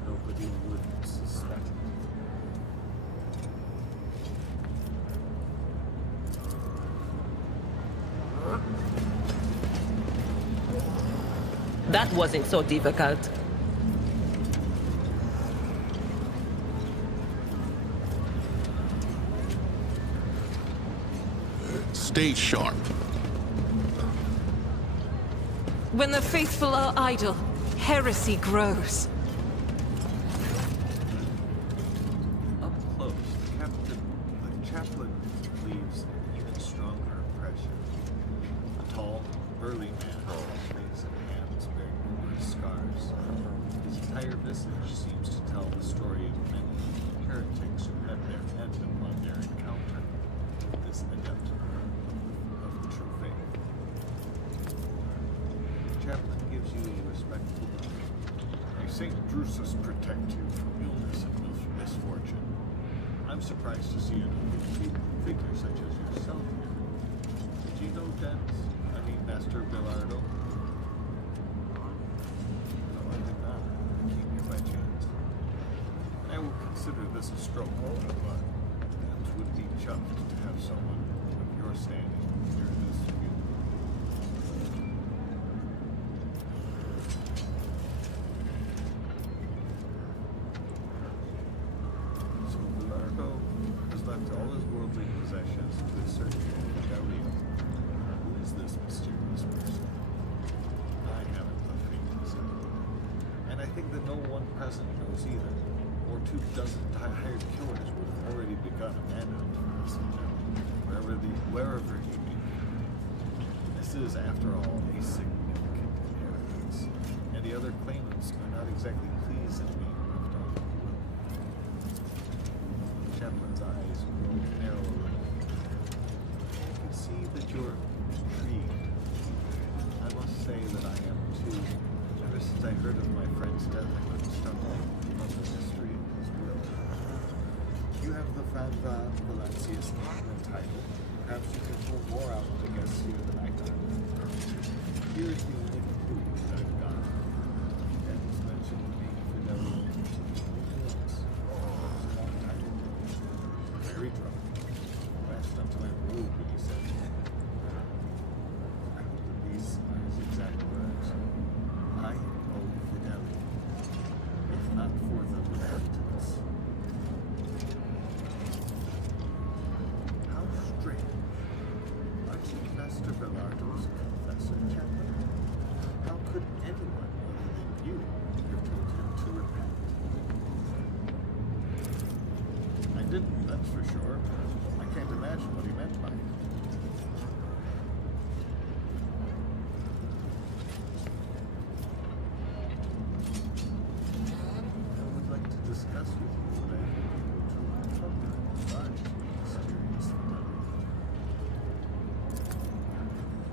nobody would suspect. That wasn't so difficult. Stay sharp. When the faithful are idle, heresy grows. Up close, the chaplain leaves an even stronger impression. A tall, burly man, face and hands bearing numerous scars. His entire visage seems to tell the story of many heretics who met their end upon their encounter with this adept of the true faith. The chaplain gives you a respectful nod. I St. Drusus protect you from illness and misfortune. I'm surprised to see a figure such as yourself here. Did you know Master Belardo? No, I did not. I came here by chance. And I will consider this a stroke, but it would be chuffed to have someone of your standing hear this view. So Belardo has left all his worldly possessions to his certain Galileo. Who is this mysterious person? I haven't the faintest idea. And I think that no one present knows either. Or 24 hired killers would have already begun a manhunt for this wherever he may be. This is, after all, a significant inheritance, and the other claimants are not exactly pleased at being left on the will. The chaplain's eyes grow narrow a little. I can see that you're intrigued. I must say that I am too. Ever since I heard of my friend's death, I couldn't stop thinking about the mystery of his will. You have the Vanva Valancius name and title. Perhaps you can pull more out of the guests here than I could. Here is the only clue that I've got. And it's mentioned being Fidelio once. It was a long time ago. Very drunk. Lashed onto my robe when he said, I hope that these are his exact words. I owe Fidelio, if not for the repentance. How strange. Aren't you Master Belardo's confessor, chaplain? How could anyone other than you have told him to repent? I didn't, that's for sure. I can't imagine what he meant by it. I would like to discuss with you what I have been able to uncover in regards to the mysterious Fidelio.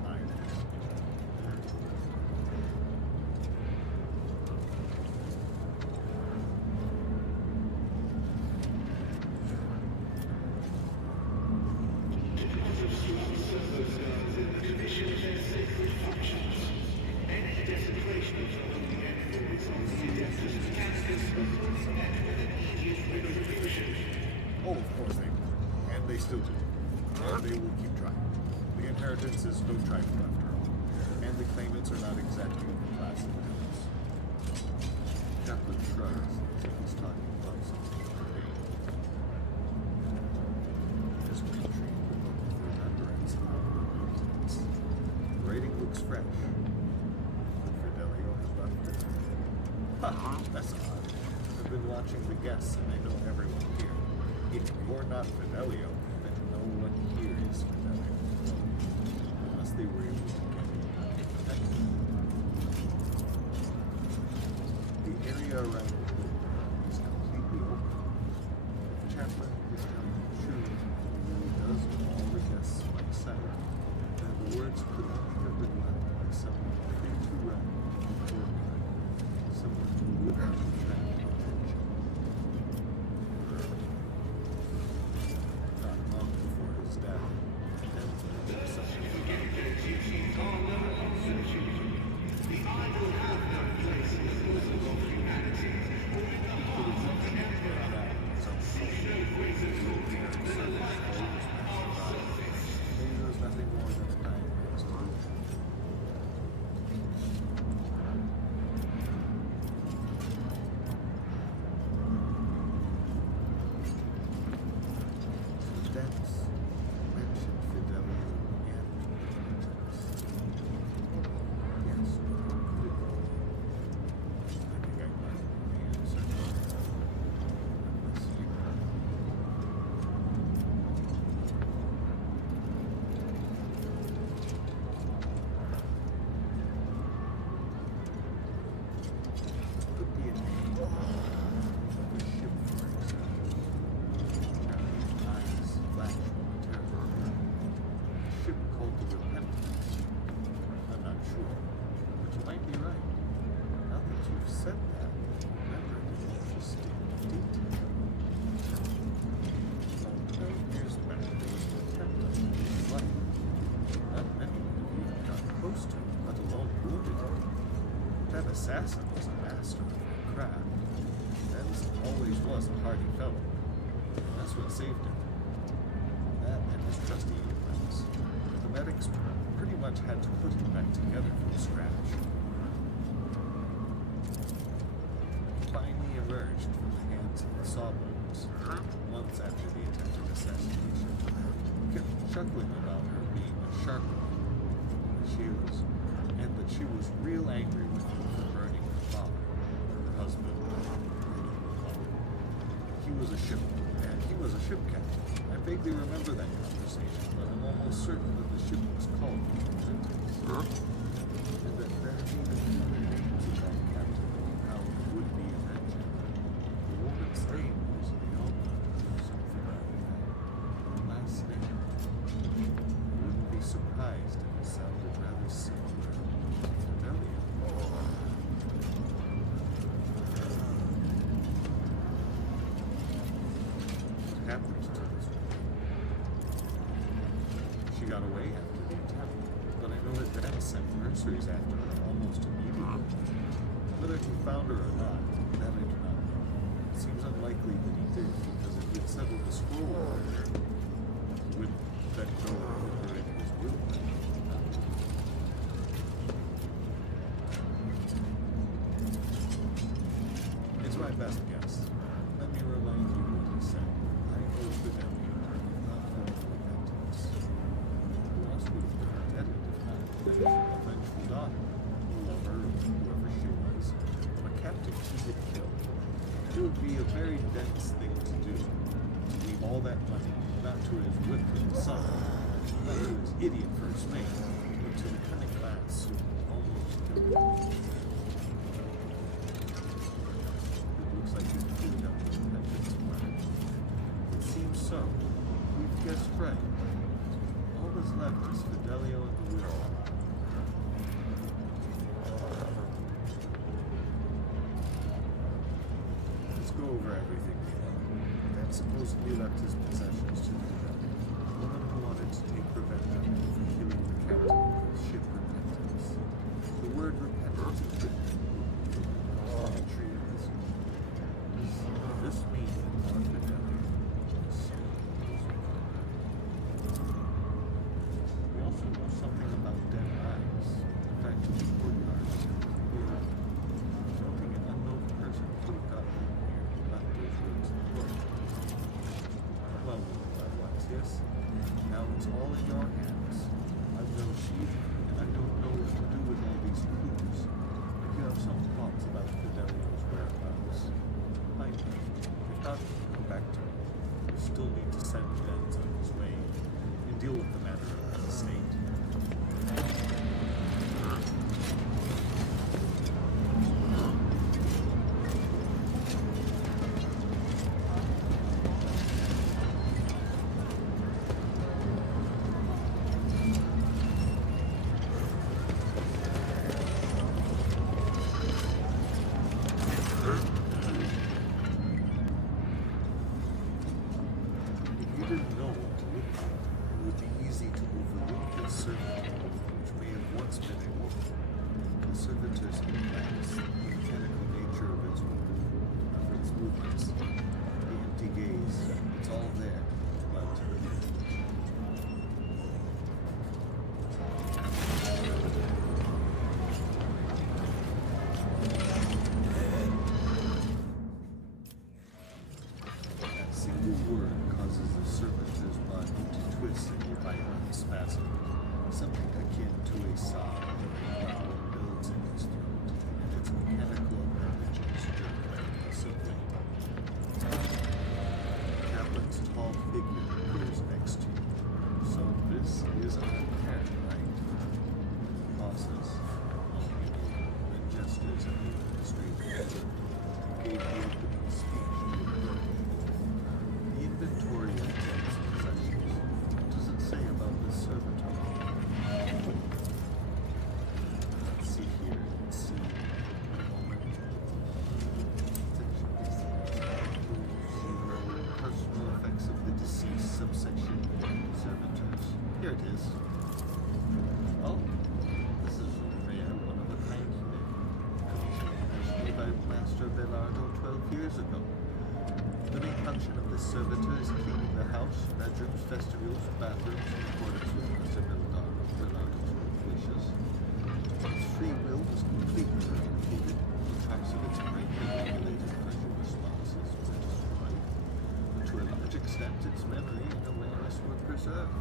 I Oh, of course they will. And they still do. And they will keep trying. The inheritance is no trifle after all. And the claimants are not exactly the class of villains. Chaplain shrugs as if he's talking about something mundane. His country will look with remembrance of our repentance. The writing looks fresh. Fidelio has left it. Ha! That's odd. I've been watching the guests and I know everyone here. If you're not Fidelio, then no one here is Fidelio. Unless they were able to get connected. The area around the room is completely open. If Chaplain is telling the truth, he really does know all the guests on site, then the words could only have been left by someone free to run before God. Someone who would have attracted attention. Not long before his death, and something about assassin was a master of their craft. Benson always was a hardy fellow. That's what saved him. That and his trusty implements. The medics pretty much had to put him back together from scratch. Finally emerged from the hands of the Sawbones months after the attempted assassination. He kept chuckling about her being a sharp one. That she was real angry with him for burning her father, her husband. He was a ship captain. I vaguely remember that conversation, but I'm almost certain that the ship was called Vengeance. And that there had been a few names of that captain, how it would be avenged. The woman's name was Leona, something like that. Her last name. I wouldn't be surprised if it sounded rather similar. She got away after the attempt, but I know that Ben sent mercenaries after her almost immediately. Whether he found her or not, that I do not know. It seems unlikely that he did, because if he had settled the scroll with her, he wouldn't let go of her in his will. It's my best guess. Let me remind you what he said. I owe Fidelio, not only repentance. Who else would have been indebted if not a vengeful daughter, lover, whoever she was, of a captain he had killed? It would be a very dense thing to do, to leave all that money, not to his whipped son, not to his idiot first mate, but to the cunning lass who almost killed him. Like you've cleaned up the repentance plan. It seems so. We've guessed right. All that's left is Fidelio and the will. Let's go over everything we know. Dan supposedly left his possessions to the woman who wanted to take revenge on him for killing the captain of the ship Repentance. The word repentance is written in entry in this. This means that Lord Fidelio is we also know something about dead eyes. In fact, in the courtyard, we are noting an unknown person who got in here and left those words in the book. Well, Alexius, now it's all in your hands. I'm no sheep, and I don't know what to do with all these clues. If you have some thoughts about Fidelio's whereabouts, I know. If not, go back to him. We still need to send Benz on his way and deal with the matter of the estate. Something akin to a sob that builds in his throat, and its mechanical appendages jerk like a symphony. Kaplan's tall figure appears next to you. So this is our parent, right? Pauses, then gestures at the administrator, gave the opening speech. The inventory of Ben's possessions. What does it say about this servitor? Let's see here. Let's see. Personal effects of the deceased, subsection servitors. Here it is. Oh, this is rare, one of a kind unit. Belardo 12 years ago. The main function of this servitor is cleaning the house, bedrooms, vestibules, bathrooms in accordance with Mr. Belardo's wishes. His free will was completely replicated. The tracks of its brain regulated pressure responses were destroyed, but to a large extent its memory and awareness were preserved.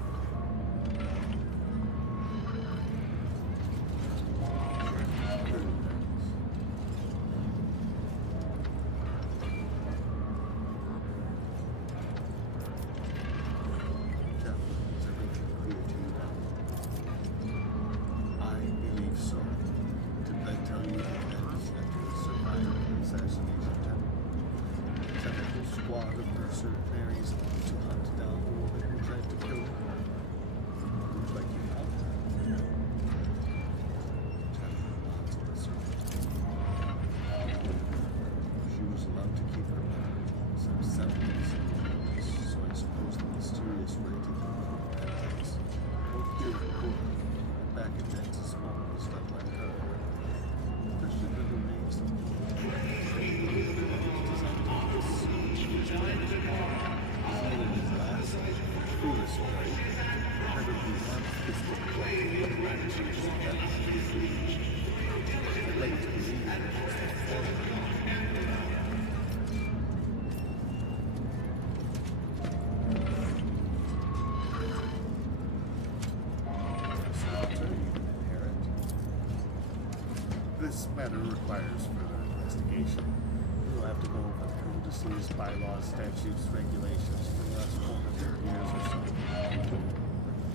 This matter requires further investigation. We will have to go over the codices, bylaws, statutes, regulations for the last 400 years or so.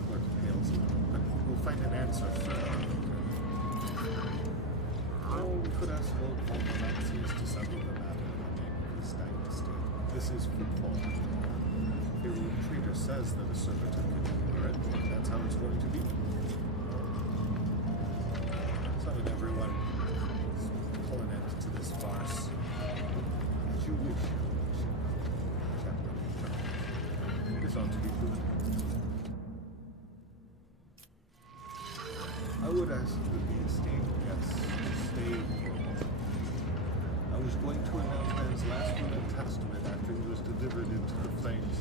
Court appeals, but we'll find an answer soon. Or we could ask Lord Volcanaxius to settle the matter in the name of his dynasty. This is football. The traitor says that a servitor can inherit, and that's how it's going to be. Summon everyone. Pull an end to this farce. As you wish, Chaplain. This ought to be good. I would ask the esteemed guests to stay for a moment. I was going to announce man's last will and testament after he was delivered into the flames,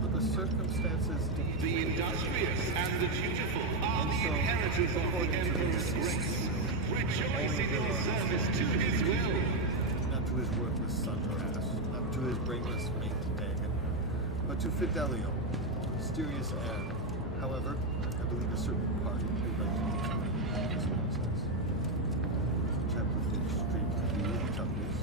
but the circumstances deemed The industrious and the dutiful are the inheritors of the Emperor's grace. Rejoicing in his service to his will. not to his worthless son Cass, not to his brainless mate Dagon, but to Fidelio, mysterious heir. However, I believe a certain party would like to meet me in this process. Chaplain did straight to the Tuckers.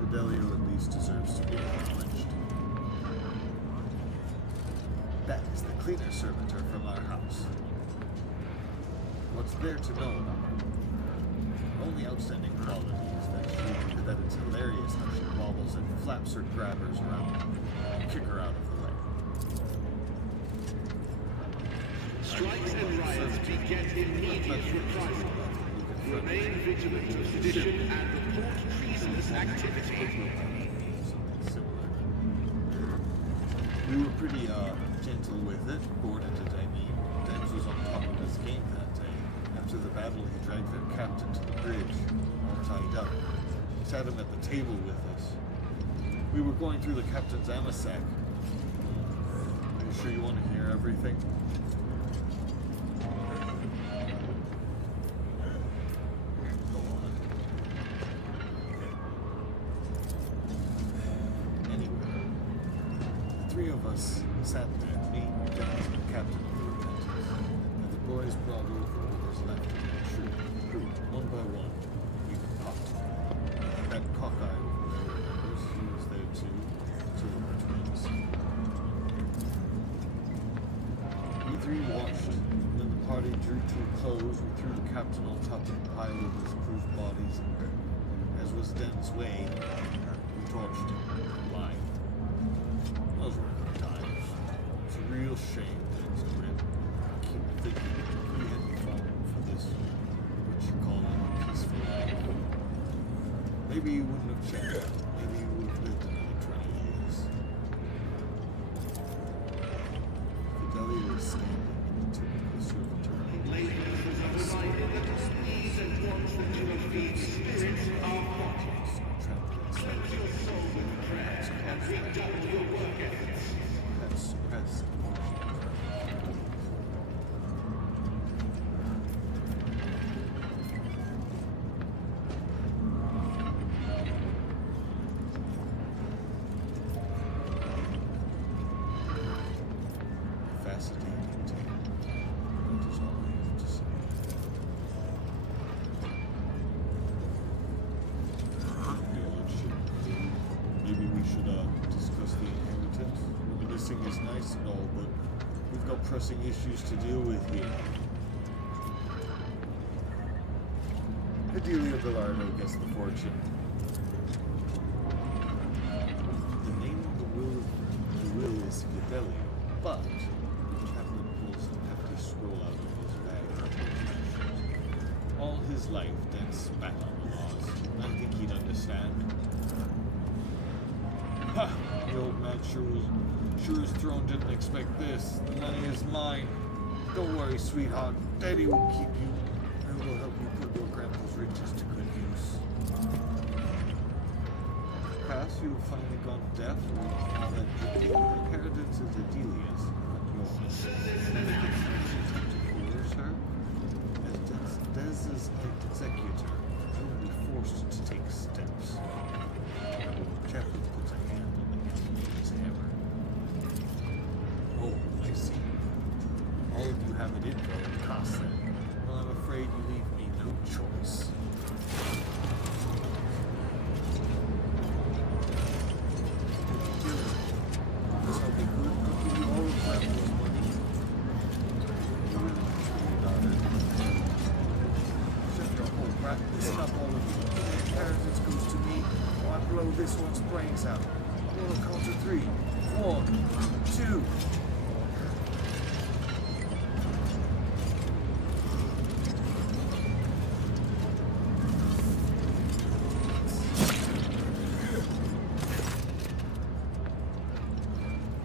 Fidelio at least deserves to be acknowledged. That is the cleaner servitor from our house. What's there to know about her? Her only outstanding quality is that it's hilarious how she wobbles and flaps her grabbers around and kick her out of the way. Strikes and riots beget immediate reprisal. Remain vigilant of sedition and report treasonous activity. We were pretty gentle with it, bored it at Dems was on top of his game that day. After the battle, he dragged their captain to the bridge, all tied up. He sat him at the table with us. We were going through the captain's amasac. Are you sure you want to hear everything? Sat there, me, Dennis, and the captain of the repentance, and the boys brought over what was left of the crew. One by one, we were popped. And that cockeye over there, remembers, he was there too, two of the twins. We three watched when the party drew to a close, we threw the captain on top of the pile of his proof bodies, and as was Den's way, we torched him alive. Those were good times. It's a real shame Den's grim. I keep thinking if he hadn't fallen for this, what you call a peaceful life, maybe he wouldn't have changed. Maybe he would have lived another 20 years. Fidelia was standing in the typical servitor. Suppressed fascinating tale. That is all I have to say. Your Lordship, maybe we should discuss the inheritance. Reminiscing is nice and all, but we've got pressing issues to deal with here. Adelia Villardo gets the fortune. The name of the will is Fidelio, but the chaplain pulls a hefty scroll out of his bag. All his life, Dan spat on the laws. I think he'd understand. Ha! The old man sure his throne didn't expect this. The money is mine. Don't worry, sweetheart. Daddy will keep you and will help you put your grandpa's riches to good use. Perhaps you have finally gone deaf or all that the inheritance is Adelia's, not yours. And if it's attempt to coerce her, as Dez's executor, I will be forced to take steps. Chaplain puts a hand on the handle of his hammer. Oh, I see. All of you have it in for a cost then. Well, I'm afraid you leave me no choice. This will be good. I'll give you all of Grandpa's money. You really truly got it. Shut your whole brat. Listen up, all of you. The inheritance goes to me, or I blow this one's brains out. I'm gonna count to 3. 1, 2.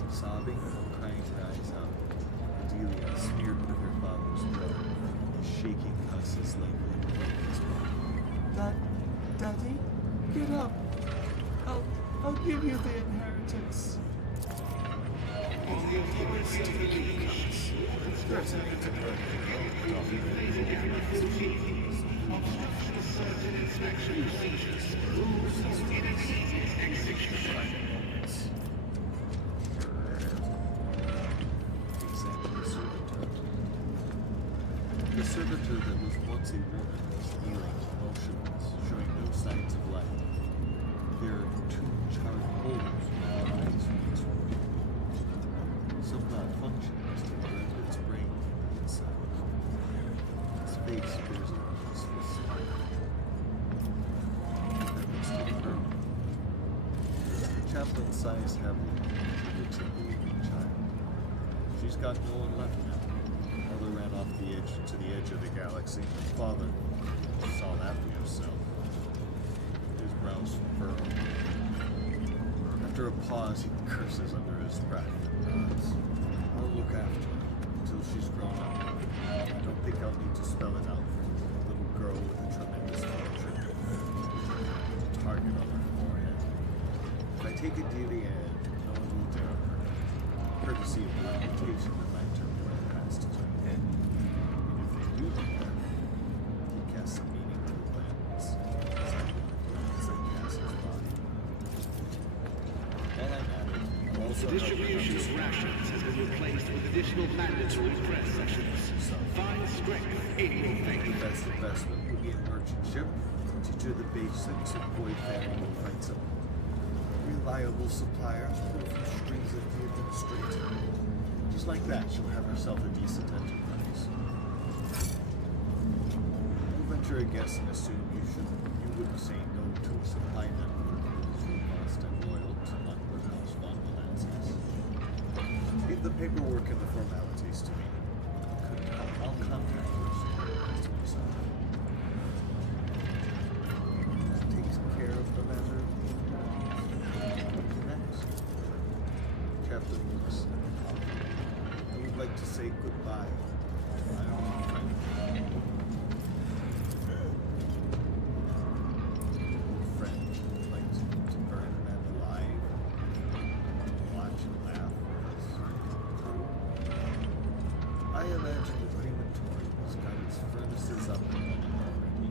Sobbing and crying her eyes out, Adelia, smeared with her father's blood, is shaking cusses lightly above his body. Daddy, get up. I'll give you the inheritance. The servitor that was once a woman is kneeling, motionless, showing no signs of life. There are 2 charred holes in her eyes from this wound. Some malfunction must have rendered its brain inside. Its face bears a peaceful smile. That must have grown. The chaplain sighs heavily and looks at the weeping child. She's got no one left now. Mother ran off to the edge of the galaxy. Father, you saw that for yourself. His brows furrow. After a pause, he curses under his breath and nods. I'll look after her until she's grown up. I don't think I'll need to spell it out for you. A little girl with a tremendous fortune. A target on her forehead. If I take a duty and no one will dare her. Courtesy of the reputation that my temporary past is my head. And if they do that, he casts a meaningful glance as I cast his body. While I'm at it, I'll also The distribution of rations has been replaced with additional mandatory press sessions. Find strength in your The faith. best investment would be a merchant ship. Teach her the basics, avoid family and fight some reliable suppliers, pull from strings of the administrator. Just like that, she'll have herself a decent enterprise. venture a guess and assume you wouldn't say no to a supply network that is robust and loyal to Londonhouse von Valencius. Leave the paperwork and the formalities to me. I'll contact you as soon as myself. That takes care of the matter. Next, Captain Lewis, I would like to say goodbye. I don't know if I'm friend would like to burn a man alive, watch and laugh with his crew. I imagine the crematory has got its furnaces up and running already,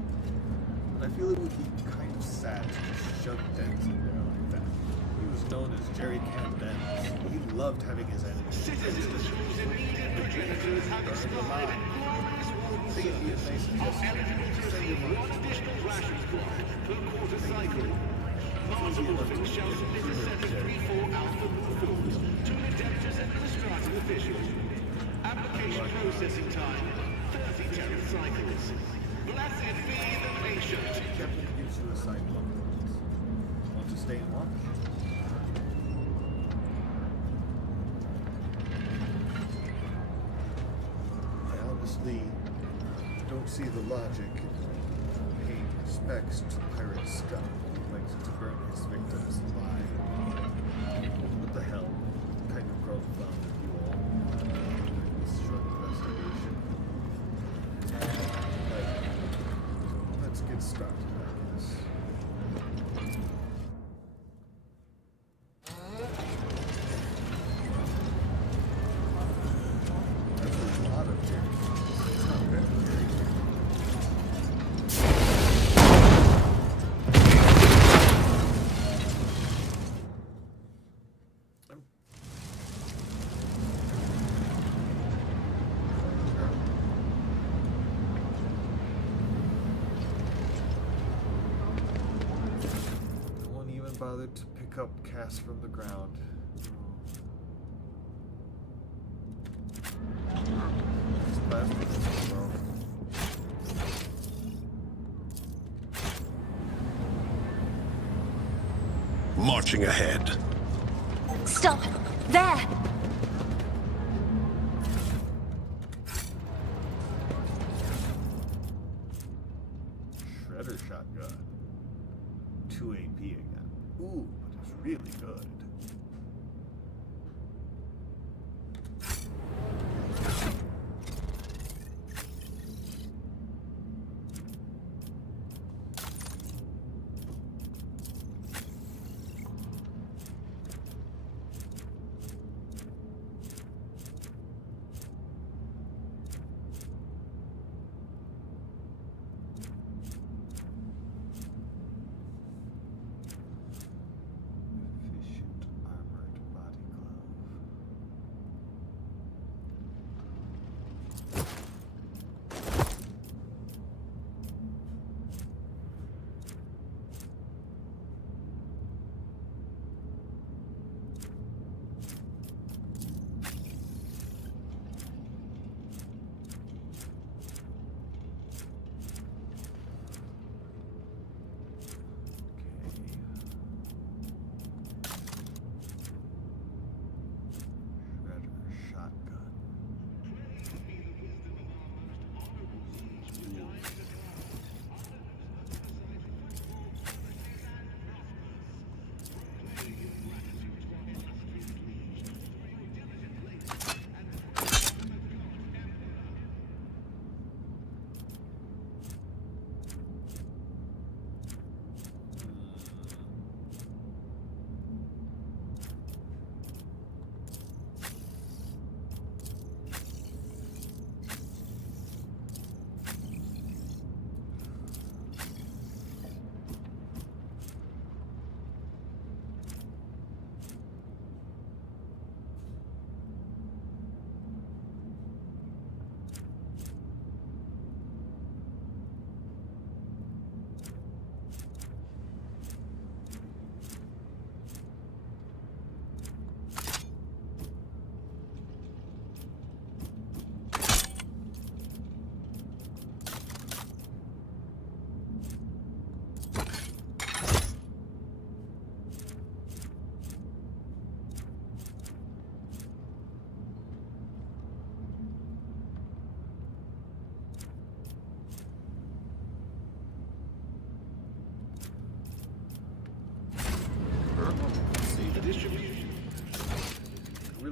but I feel it would be kind of sad to just shove Dens in there like that. He was known as Jerry Can Dens. He loved having his enemies. Citizens whose immediate progenitors have discovered glorious warden service are eligible to receive one additional ration point per quarter cycle. Martyr orphans shall submit a set of 3-4 alpha rules to an indemnitous administrative official. Application processing time, 30 terran cycles. Blessed be the patient. Captain gives you a side look. Want to stay and watch? I honestly don't see the logic in paying respects to pirate scum who likes to burn his victims alive. What the hell? What kind of growth found you all during this short investigation? But let's get started, I guess. That's a lot of Jerry. It's not very Jerry. No one even bothered to pick up Cass from the ground. This bastard is well. Marching ahead. Stop! There! Shredder shotgun. 2 AP again. Ooh, but it's really good. Efficient.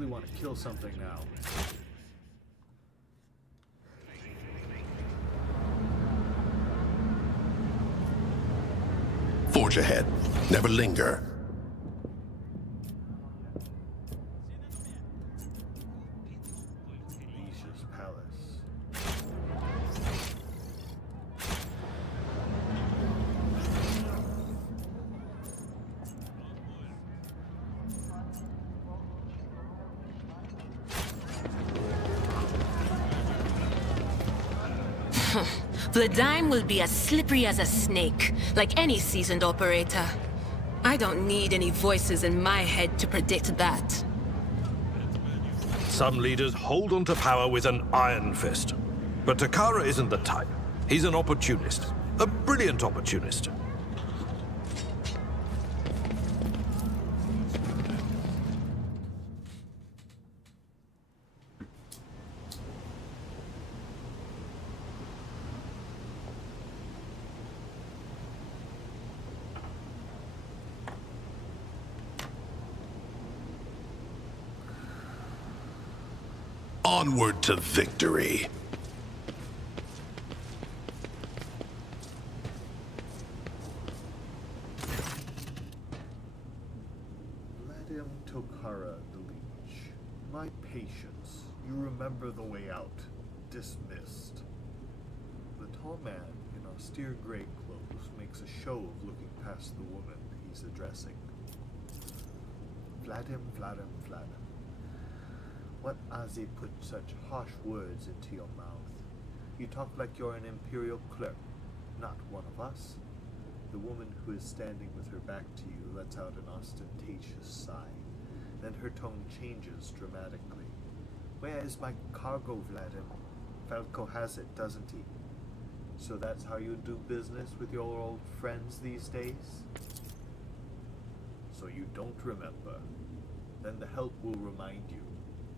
really want to kill something now. Forge ahead. Never linger. Leisha's Palace. The dime will be as slippery as a snake, like any seasoned operator. I don't need any voices in my head to predict that. Some leaders hold onto power with an iron fist. But Takara isn't the type. He's an opportunist. A brilliant opportunist. Onward to victory. Madame Tokara the Leech. My patience. You remember the way out. Dismissed. The tall man in austere gray clothes makes a show of looking past the woman he's addressing. Vladimir, Vladimir. What Aze put such harsh words into your mouth? You talk like you're an imperial clerk, not one of us. The woman who is standing with her back to you lets out an ostentatious sigh. Then her tone changes dramatically. Where is my cargo, Vladimir? Falco has it, doesn't he? So that's how you do business with your old friends these days? So you don't remember. Then the help will remind you.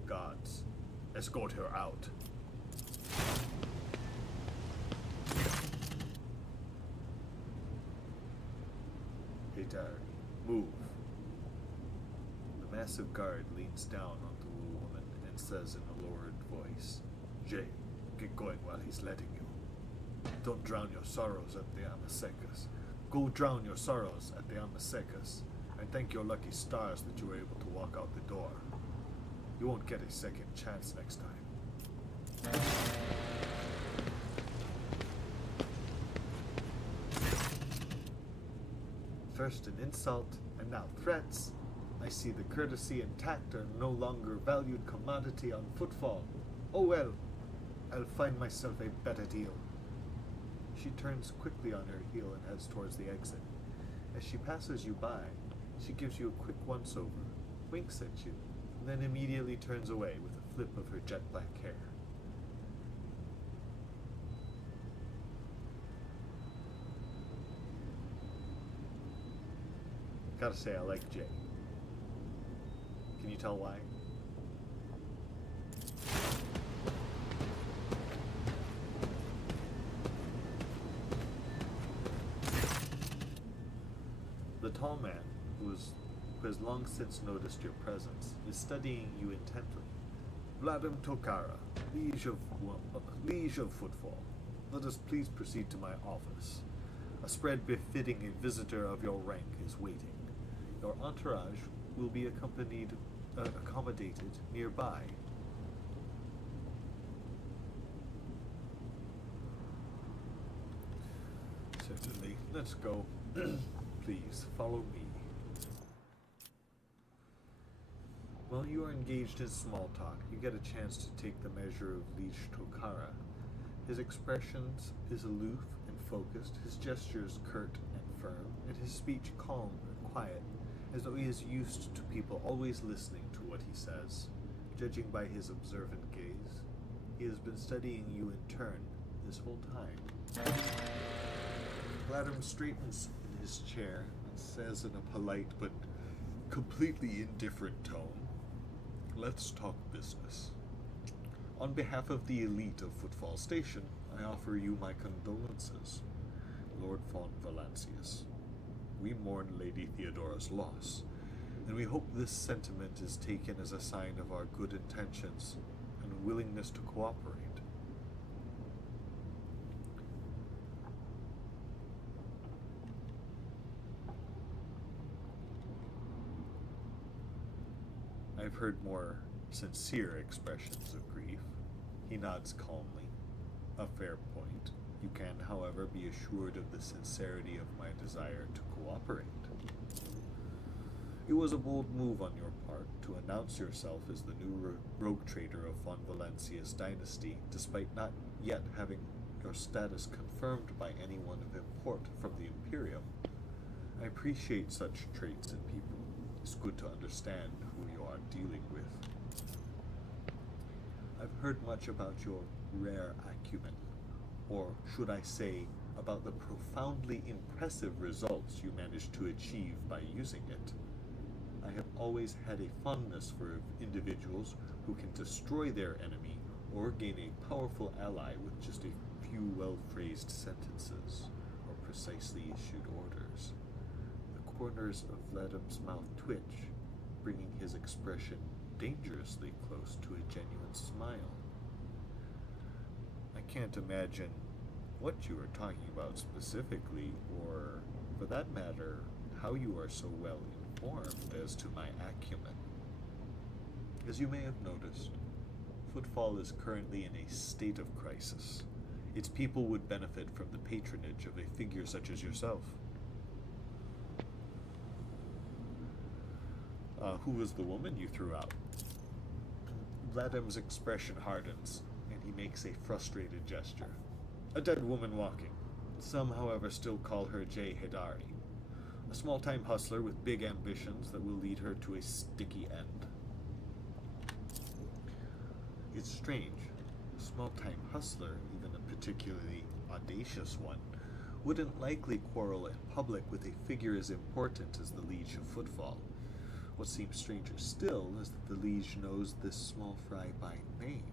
Guards, escort her out. Peter, move. The massive guard leans down onto the woman and says in a lowered voice, Jay, get going while he's letting you. Don't drown your sorrows at the Amasecas. Go drown your sorrows at the Amasecas, and thank your lucky stars that you were able to walk out the door. You won't get a second chance next time. First an insult, and now threats. I see the courtesy and tact are no longer valued commodity on footfall. Oh well, I'll find myself a better deal. She turns quickly on her heel and heads towards the exit. As she passes you by, she gives you a quick once-over, winks at you, and then immediately turns away with a flip of her jet black hair. Gotta say, I like Jay. Can you tell why? The tall man, who has long since noticed your presence, is studying you intently. Vladimir Tokara, liege of footfall, let us please proceed to my office. A spread befitting a visitor of your rank is waiting. Your entourage will be accommodated nearby. Certainly. Let's go. Please, follow me. While you are engaged in small talk, you get a chance to take the measure of Liege Tokara. His expressions is aloof and focused, his gestures curt and firm, and his speech calm and quiet, as though he is used to people always listening to what he says. Judging by his observant gaze, he has been studying you in turn this whole time. Vladimir straightens in his chair and says in a polite but completely indifferent tone, "Let's talk business. On behalf of the elite of Footfall Station, I offer you my condolences, Lord von Valancius. We mourn Lady Theodora's loss, and we hope this sentiment is taken as a sign of our good intentions and willingness to cooperate. I've heard more sincere expressions of grief. He nods calmly. A fair point. You can, however, be assured of the sincerity of my desire to cooperate. It was a bold move on your part to announce yourself as the new rogue trader of Von Valencia's dynasty, despite not yet having your status confirmed by anyone of import from the Imperium. I appreciate such traits in people. It's good to understand who you are dealing with. I've heard much about your rare acumen, or should I say, about the profoundly impressive results you managed to achieve by using it. I have always had a fondness for individuals who can destroy their enemy or gain a powerful ally with just a few well-phrased sentences or precisely issued orders. The corners of Vladim's mouth twitch, bringing his expression dangerously close to a genuine smile. I can't imagine what you are talking about specifically, or, for that matter, how you are so well informed as to my acumen. As you may have noticed, Footfall is currently in a state of crisis. Its people would benefit from the patronage of a figure such as yourself. Who was the woman you threw out? Vladim's expression hardens, and he makes a frustrated gesture. A dead woman walking. Some, however, still call her Jay Hidari. A small-time hustler with big ambitions that will lead her to a sticky end. It's strange. A small-time hustler, even a particularly audacious one, wouldn't likely quarrel in public with a figure as important as the Liege of Footfall. What seems stranger still is that the Liege knows this small fry by name.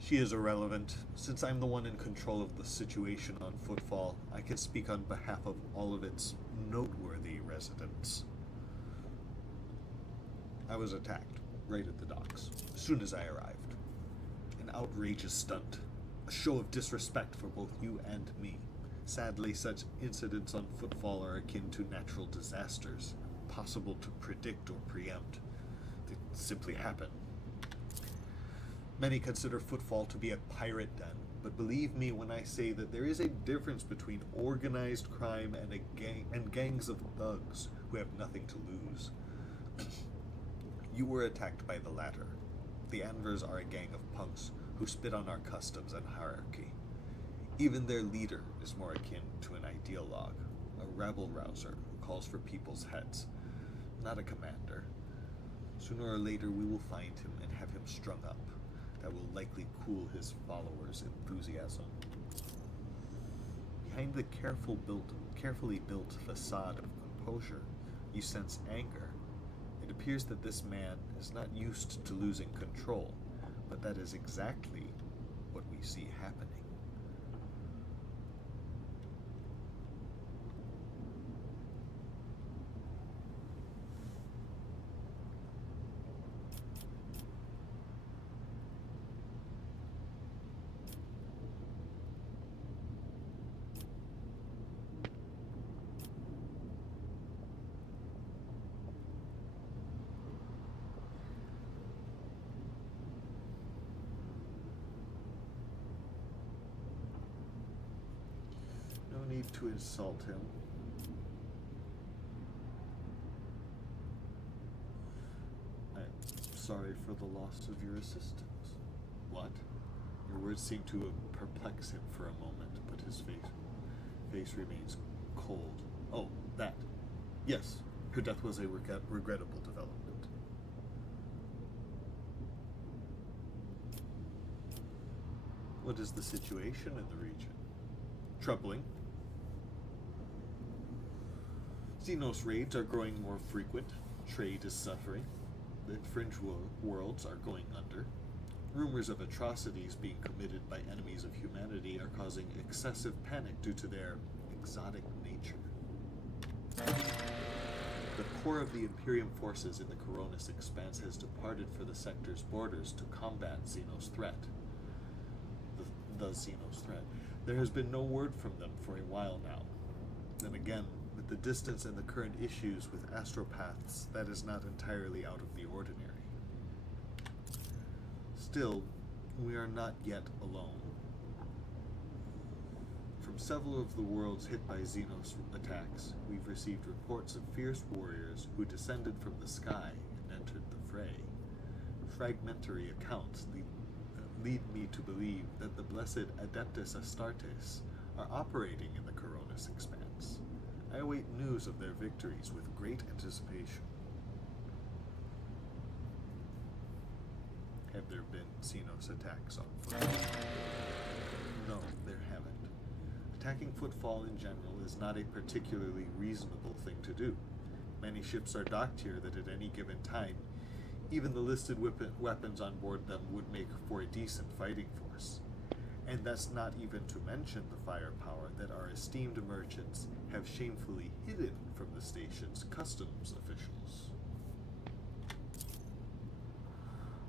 She is irrelevant. Since I'm the one in control of the situation on Footfall, I can speak on behalf of all of its noteworthy residents. I was attacked, right at the docks, as soon as I arrived. An outrageous stunt. A show of disrespect for both you and me. Sadly, such incidents on Footfall are akin to natural disasters, impossible to predict or preempt. They simply happen. Many consider Footfall to be a pirate den, but believe me when I say that there is a difference between organized crime and gangs of thugs who have nothing to lose. You were attacked by the latter. The Anvers are a gang of punks who spit on our customs and hierarchy. Even their leader is more akin to an ideologue, a rabble-rouser who calls for people's heads, not a commander. Sooner or later we will find him and have him strung up. That will likely cool his followers' enthusiasm. Behind the carefully built facade of composure, you sense anger. It appears that this man is not used to losing control, but that is exactly what we see happening. No need to insult him. I'm sorry for the loss of your assistance. What? Your words seem to perplex him for a moment, but his face remains cold. Oh, that. Yes, her death was a regrettable development. What is the situation in the region? Troubling. Xenos raids are growing more frequent. Trade is suffering. The fringe worlds are going under. Rumors of atrocities being committed by enemies of humanity are causing excessive panic due to their exotic nature. The core of the Imperium forces in the Coronis Expanse has departed for the sector's borders to combat Xenos threat. The Xenos threat. There has been no word from them for a while now. Then again, with the distance and the current issues with astropaths, that is not entirely out of the ordinary. Still, we are not yet alone. From several of the worlds hit by Xenos attacks, we've received reports of fierce warriors who descended from the sky and entered the fray. Fragmentary accounts lead me to believe that the blessed Adeptus Astartes are operating in the Coronis Expanse. I await news of their victories with great anticipation. Have there been Xenos attacks on foot? No, there haven't. Attacking Footfall in general is not a particularly reasonable thing to do. Many ships are docked here that at any given time, even the listed weapons on board them would make for a decent fighting force. And that's not even to mention the firepower that our esteemed merchants have shamefully hidden from the station's customs officials.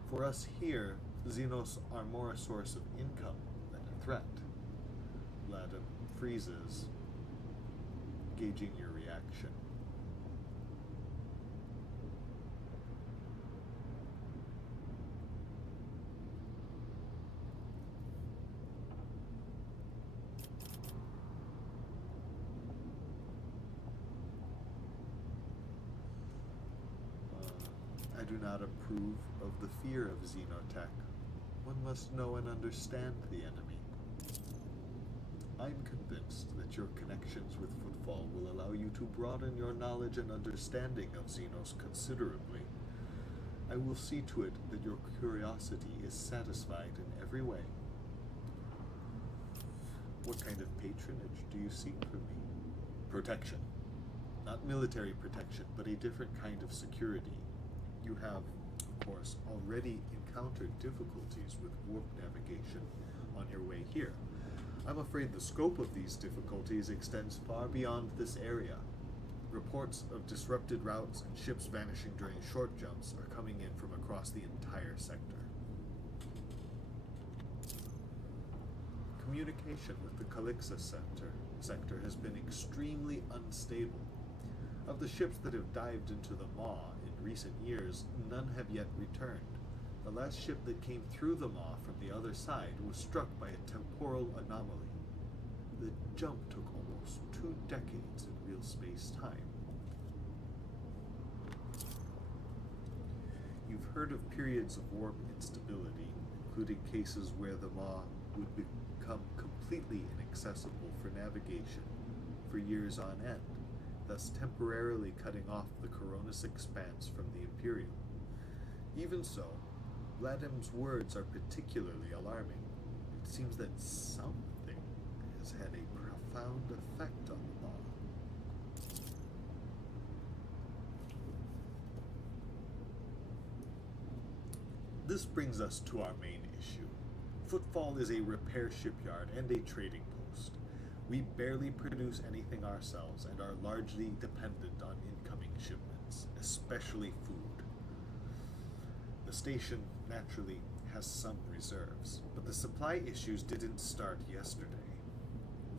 For us here, Xenos are more a source of income than a threat. Vladimir freezes, gauging your reaction. I do not approve of the fear of Xenotech. One must know and understand the enemy. I'm convinced that your connections with Footfall will allow you to broaden your knowledge and understanding of Xenos considerably. I will see to it that your curiosity is satisfied in every way. What kind of patronage do you seek from me? Protection. Not military protection, but a different kind of security. You have, of course, already encountered difficulties with warp navigation on your way here. I'm afraid the scope of these difficulties extends far beyond this area. Reports of disrupted routes and ships vanishing during short jumps are coming in from across the entire sector. Communication with the Calixa sector has been extremely unstable. Of the ships that have dived into the Maw in recent years, none have yet returned. The last ship that came through the Maw from the other side was struck by a temporal anomaly. The jump took almost 2 decades in real space-time. You've heard of periods of warp instability, including cases where the Maw would become completely inaccessible for navigation for years on end, thus temporarily cutting off the Coronis Expanse from the Imperium. Even so, Vladimir's words are particularly alarming. It seems that something has had a profound effect on the Maw. This brings us to our main issue. Footfall is a repair shipyard and a trading post. We barely produce anything ourselves and are largely dependent on incoming shipments, especially food. The station, naturally, has some reserves, but the supply issues didn't start yesterday.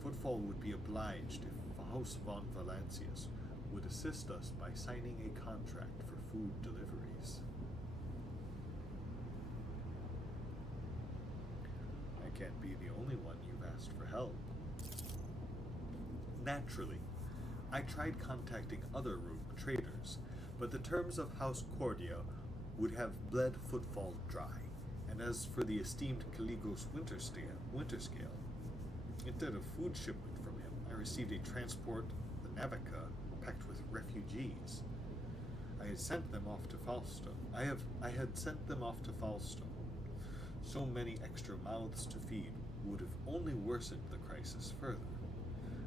Footfall would be obliged if House von Valancius would assist us by signing a contract for food deliveries. I can't be the only one you've asked for help. Naturally, I tried contacting other rogue traders, but the terms of House Cordia would have bled Footfall dry, and as for the esteemed Caligos Winterscale, instead of food shipment from him, I received a transport, the Navica, packed with refugees. I had sent them off to Falstone. I had sent them off to Falstone. So many extra mouths to feed would have only worsened the crisis further.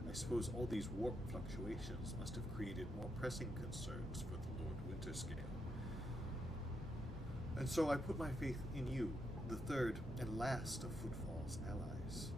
I suppose all these warp fluctuations must have created more pressing concerns for the Lord Winterscale. And so I put my faith in you, the third and last of Footfall's allies.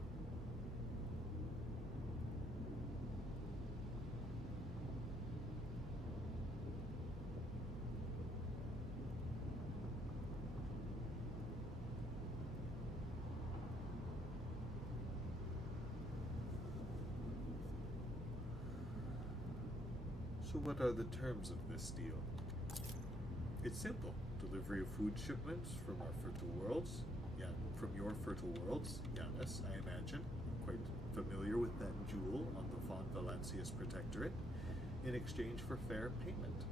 So what are the terms of this deal? It's simple. Delivery of food shipments from our fertile worlds. Yeah, from your fertile worlds. Yanis, I imagine. Quite familiar with that jewel on the Von Valancius Protectorate. In exchange for fair payment.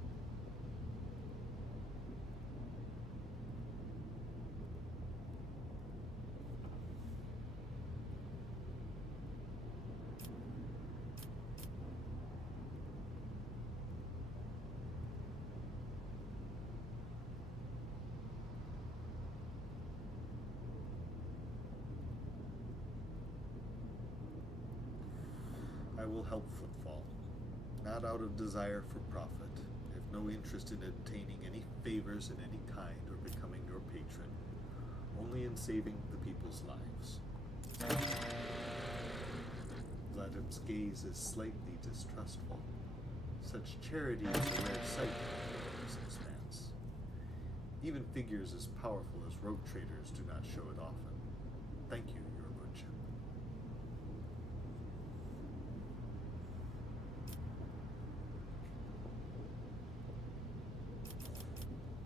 I will help Footfall, not out of desire for profit. I have no interest in obtaining any favors in any kind or becoming your patron, only in saving the people's lives. Vladim's gaze is slightly distrustful. Such charity is a rare sight in this expanse. Even figures as powerful as rogue traders do not show it often. Thank you, Your Lordship.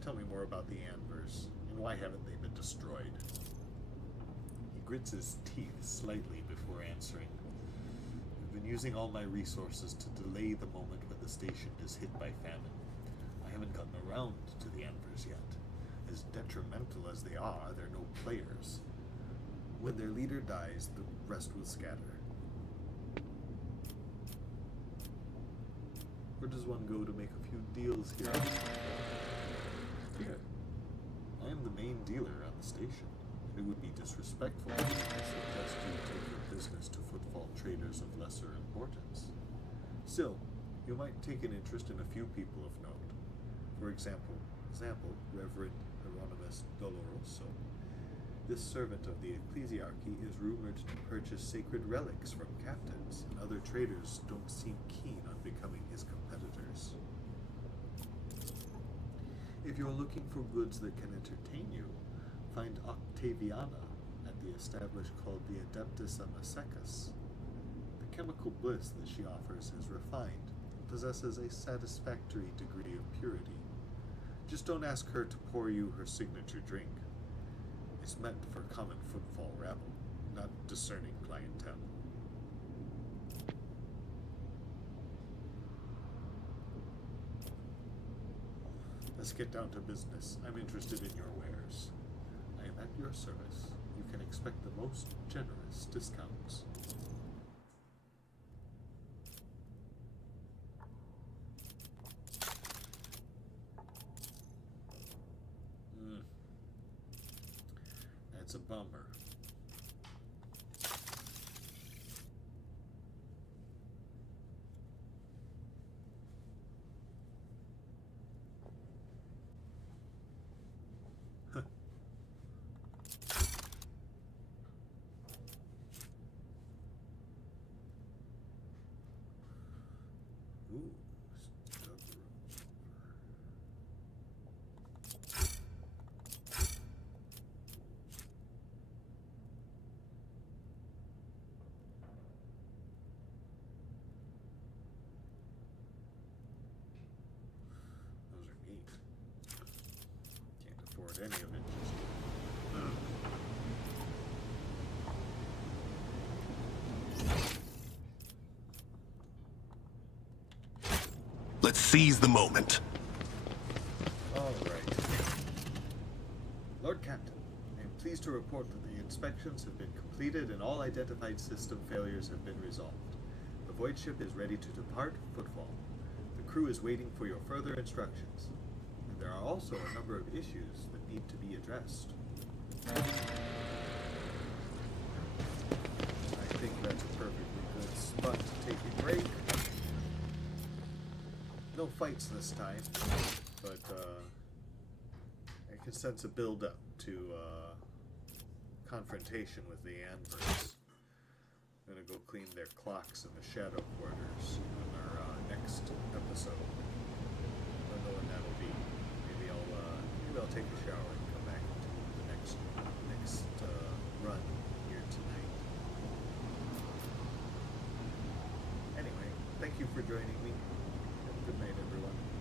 Tell me more about the Anvers, and why haven't they been destroyed? He grits his teeth slightly before answering. I've been using all my resources to delay the moment when the station is hit by famine. I haven't gotten around to the Anvers yet. As detrimental as they are, they're no players. When their leader dies, the rest will scatter. Where does one go to make a few deals here? Here. I am the main dealer on the station. It would be disrespectful to suggest you take your business to footfall traders of lesser importance. Still, you might take an interest in a few people of note. For example, Reverend Hieronymus Doloroso. This servant of the ecclesiarchy is rumored to purchase sacred relics from captains, and other traders don't seem keen on becoming his competitors. If you're looking for goods that can entertain you, find Octaviana at the establishment called the Adeptus Amasecus. The chemical bliss that she offers is refined, and possesses a satisfactory degree of purity. Just don't ask her to pour you her signature drink. It's meant for common footfall rabble, not discerning clientele. Let's get down to business. I'm interested in your wares. I am at your service. You can expect the most generous discounts. That's a bummer. Ooh, those are neat. Can't afford any of it. Let's seize the moment. All right. Lord Captain, I am pleased to report that the inspections have been completed and all identified system failures have been resolved. The void ship is ready to depart Footfall. The crew is waiting for your further instructions. And there are also a number of issues that need to be addressed. I think that's a perfectly good spot to take a break. No fights this time, but I can sense a build-up to confrontation with the Anvers. I'm gonna go clean their clocks in the Shadow Quarters on our next episode. I don't know when that'll be. Maybe I'll take a shower and come back to the next run here tonight. Anyway, thank you for joining me. Good night, everyone.